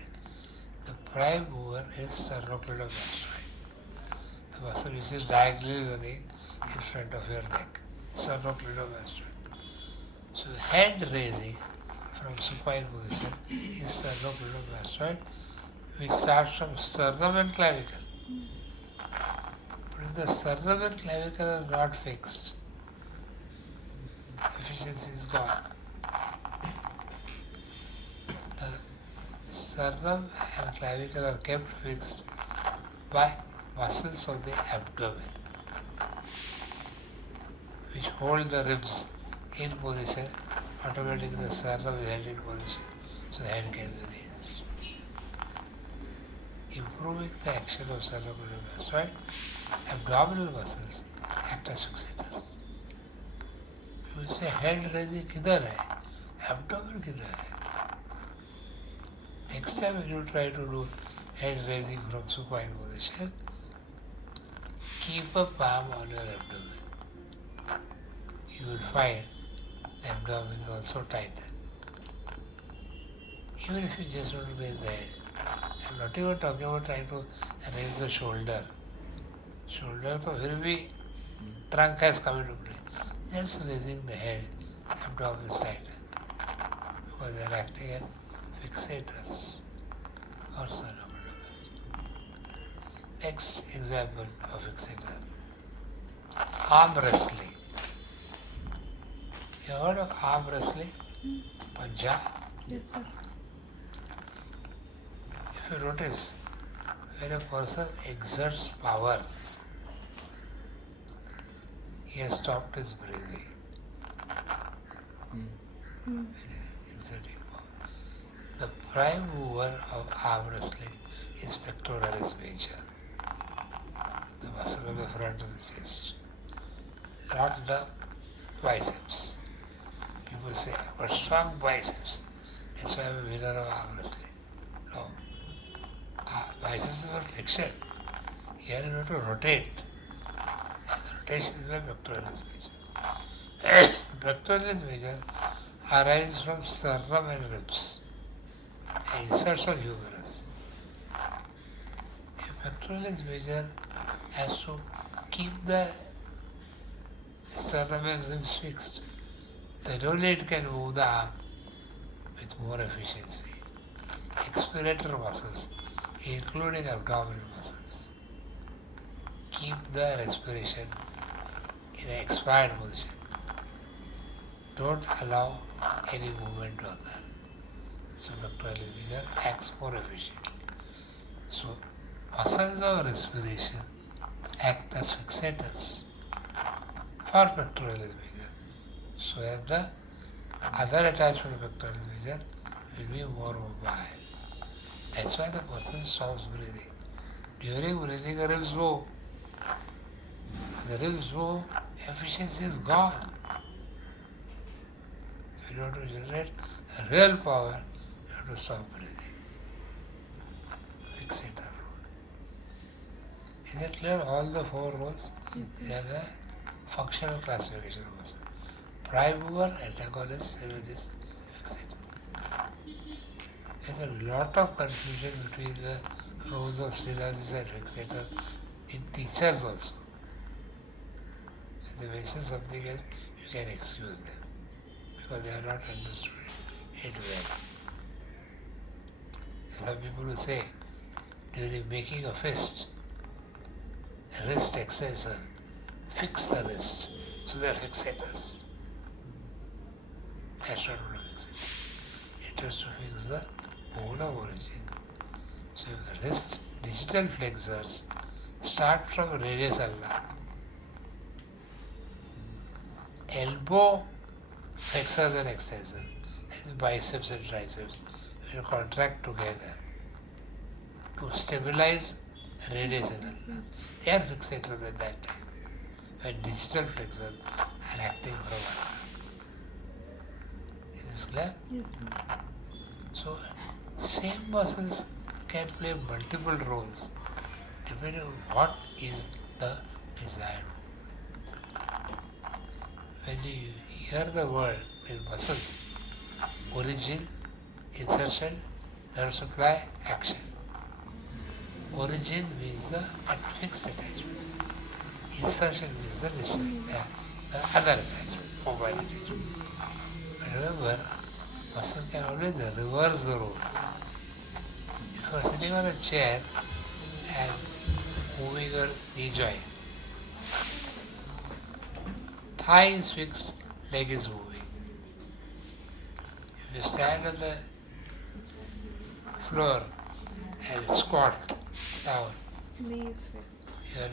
the prime mover is sternocleidomastoid, the muscle which is diagonally running in front of your neck, sternocleidomastoid. So head raising from supine position is sternocleidomastoid, which starts from sternum and clavicle. But if the sternum and clavicle are not fixed, efficiency is gone. The sternum and clavicle are kept fixed by muscles of the abdomen, which hold the ribs in position. Automatically the sternum is held in position, so the head can be raised. Improving the action of sternocleidomastoid, abdominal muscles act as fixators. You will say head raising किधर है, abdomen किधर है. Next time when you try to do head raising from supine position, keep a palm on your abdomen. You will find the abdomen is also tightened. Even if you just want to raise the head, I'm not even talking about trying to raise the shoulder. Shoulder तो फिर भी trunk has come into play. Just raising the head, abdomen is tightened because they are acting as fixators or sternocleidomastoid. Next example of fixator, arm wrestling. You heard of arm wrestling? Panja? Yes, sir. If you notice, when a person exerts power, he has stopped his breathing. When he is exerting power. The prime mover of arm wrestling is pectoralis major, the muscle of the front of the chest, not the biceps. People say, but strong biceps. That's why I'm a winner of arm wrestling. No. Biceps are for flexion. Here you have to rotate. And the rotation is by pectoralis major. Pectoralis major arises from sternum and ribs and inserts on humerus. If pectoralis major has to keep the sternum and ribs fixed, then only it can move the arm with more efficiency. Expirator muscles, including abdominal muscles, keep the respiration in an expired position. Don't allow any movement to occur. So pectoralis major acts more efficiently. So muscles of respiration act as fixators for pectoralis major, so that the other attachment of pectoralis major will be more mobile. That's why the person stops breathing. During breathing, the ribs move. The ribs move, efficiency is gone. If you want to generate real power, you have to stop breathing. Fixator role. Is it clear? All the four roles? They are the functional classification of muscle. Prime mover, antagonist, synergist, fixator. There's a lot of confusion between the roles of synergist and fixator in teachers also. If they mention something else, you can excuse them because they are not understood it well. Some people who say during making a fist, wrist extensor, fix the wrist, so they are fixators. That's not what a fixator. It was to fix the bone of origin. So wrist digital flexors start from radius ulna. Elbow flexors and extensors, that is biceps and triceps, will contract together to stabilize radius and ulna. They are fixators at that time, when digital flexors are acting from ulna. Is this clear? Yes, sir. So, same muscles can play multiple roles depending on what is the desired. When you hear the word in muscles, origin, insertion, nerve supply, action. Origin means the fixed attachment. Insertion means the other attachment, mobile attachment. But remember, muscle can always reverse the role. If you are sitting on a chair and moving your knee joint, thigh is fixed, leg is moving. If you stand on the floor and squat down, Knee is fixed. your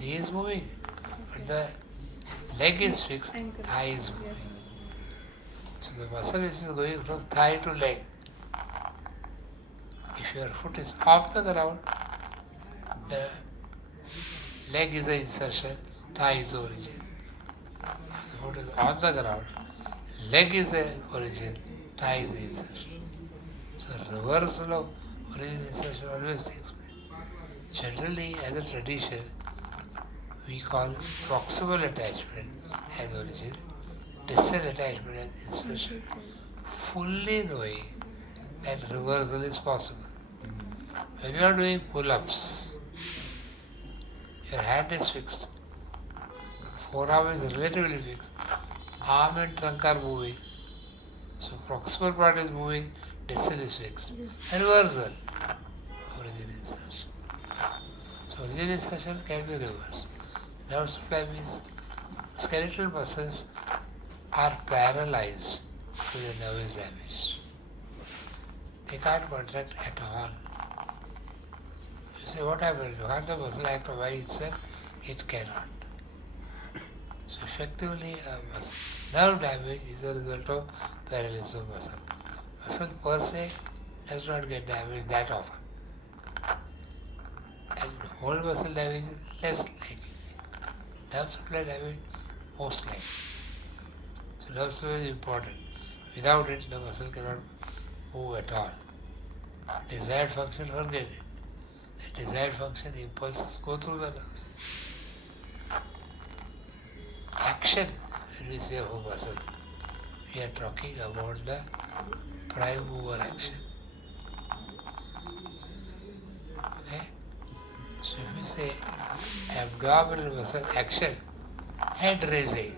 knee is moving, but the leg is fixed, Ankle. thigh is moving. Yes. So the muscle which is going from thigh to leg, if your foot is off the ground, the leg is the insertion, thigh is the origin. If the foot is on the ground, leg is the origin, thigh is the insertion. So reversal of origin insertion always takes place. Generally, as a tradition, we call proximal attachment as origin, distal attachment as insertion, fully knowing that reversal is possible. When you are doing pull-ups, your hand is fixed, forearm is relatively fixed, arm and trunk are moving, so proximal part is moving, distal is fixed. Reversal, origin insertion. So origin insertion can be reversed. Nerve supply means skeletal muscles are paralyzed when the nerve is damaged. They can't contract at all. You say, what happens? Can't the muscle act by itself? It cannot. So effectively, nerve damage is a result of paralysis of muscle. Muscle per se does not get damaged that often. And whole muscle damage is less likely. Nerve supply damage most likely. So nervous flow is important. Without it, the muscle cannot move at all. Desired function, forget it. The desired function impulses go through the nerves. Action, when we say of a muscle, we are talking about the prime mover action. Okay? So if we say abdominal muscle action, head raising,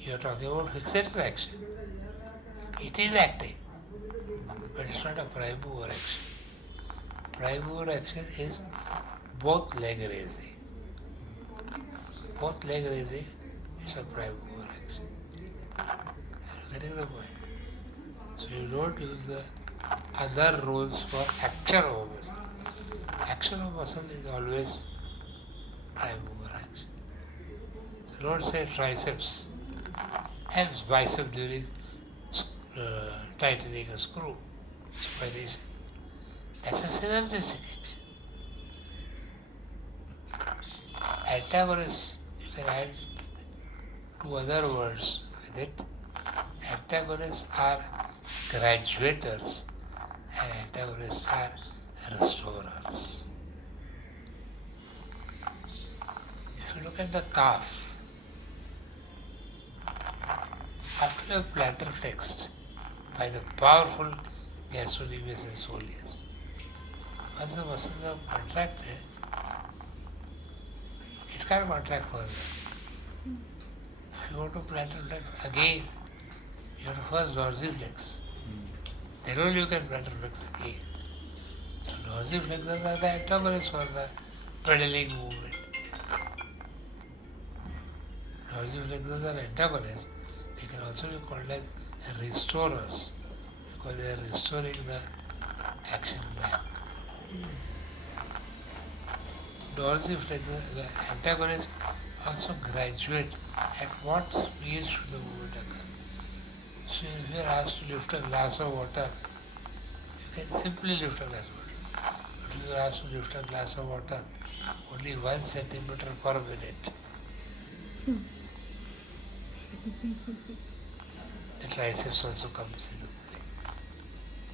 you are talking about fixator action. It is acting, but it's not a prime mover action. Prime mover action is both leg raising. Both leg raising is a prime mover action. Are you getting the point? So you don't use the other rules for action of a muscle. Action of muscle is always prime mover action. So don't say triceps, hence bicep during tightening a screw, supination. That's a synergistic action. Antagonist, you can add two other words with it. Antagonists are graduators and antagonists are restorers. If you look at the calf, after you have plantar flexed by the powerful gastrocnemius and soleus, once the muscles are contracted, it can't contract further. If you go to plantar flex again, you have to first dorsiflex. Then only you can plantar flex again. So dorsiflexors are the antagonists for the pedaling movement. Dorsiflexors are antagonists. They can also be called as restorers because they are restoring the action back. Dorsiflexors, the antagonists also graduate at what speed should the movement occur. So if you are asked to lift a glass of water, you can simply lift a glass of water. But if you are asked to lift a glass of water only 1 centimeter per minute, the triceps also comes into play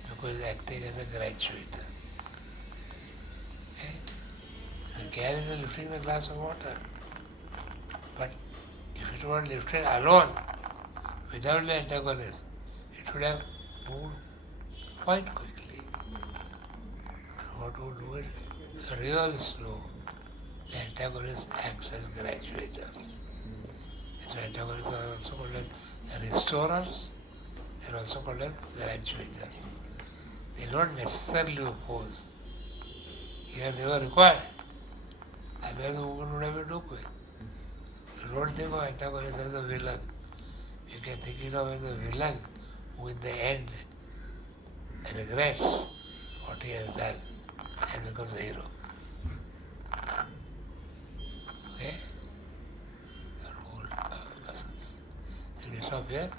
because it's acting as a graduator. Okay? The gear is lifting the glass of water. But if it were lifted alone, without the antagonist, it would have moved quite quickly. What would do it? Real slow. The antagonist acts as graduators. So antagonists are also called as restorers. They are also called as graduators. They don't necessarily oppose. Here they were required. Otherwise the movement would have been too quick. You don't think of antagonist as a villain. You can think it of as a villain who in the end regrets what he has done and becomes a hero. Okay? The role of muscles. So we stop here.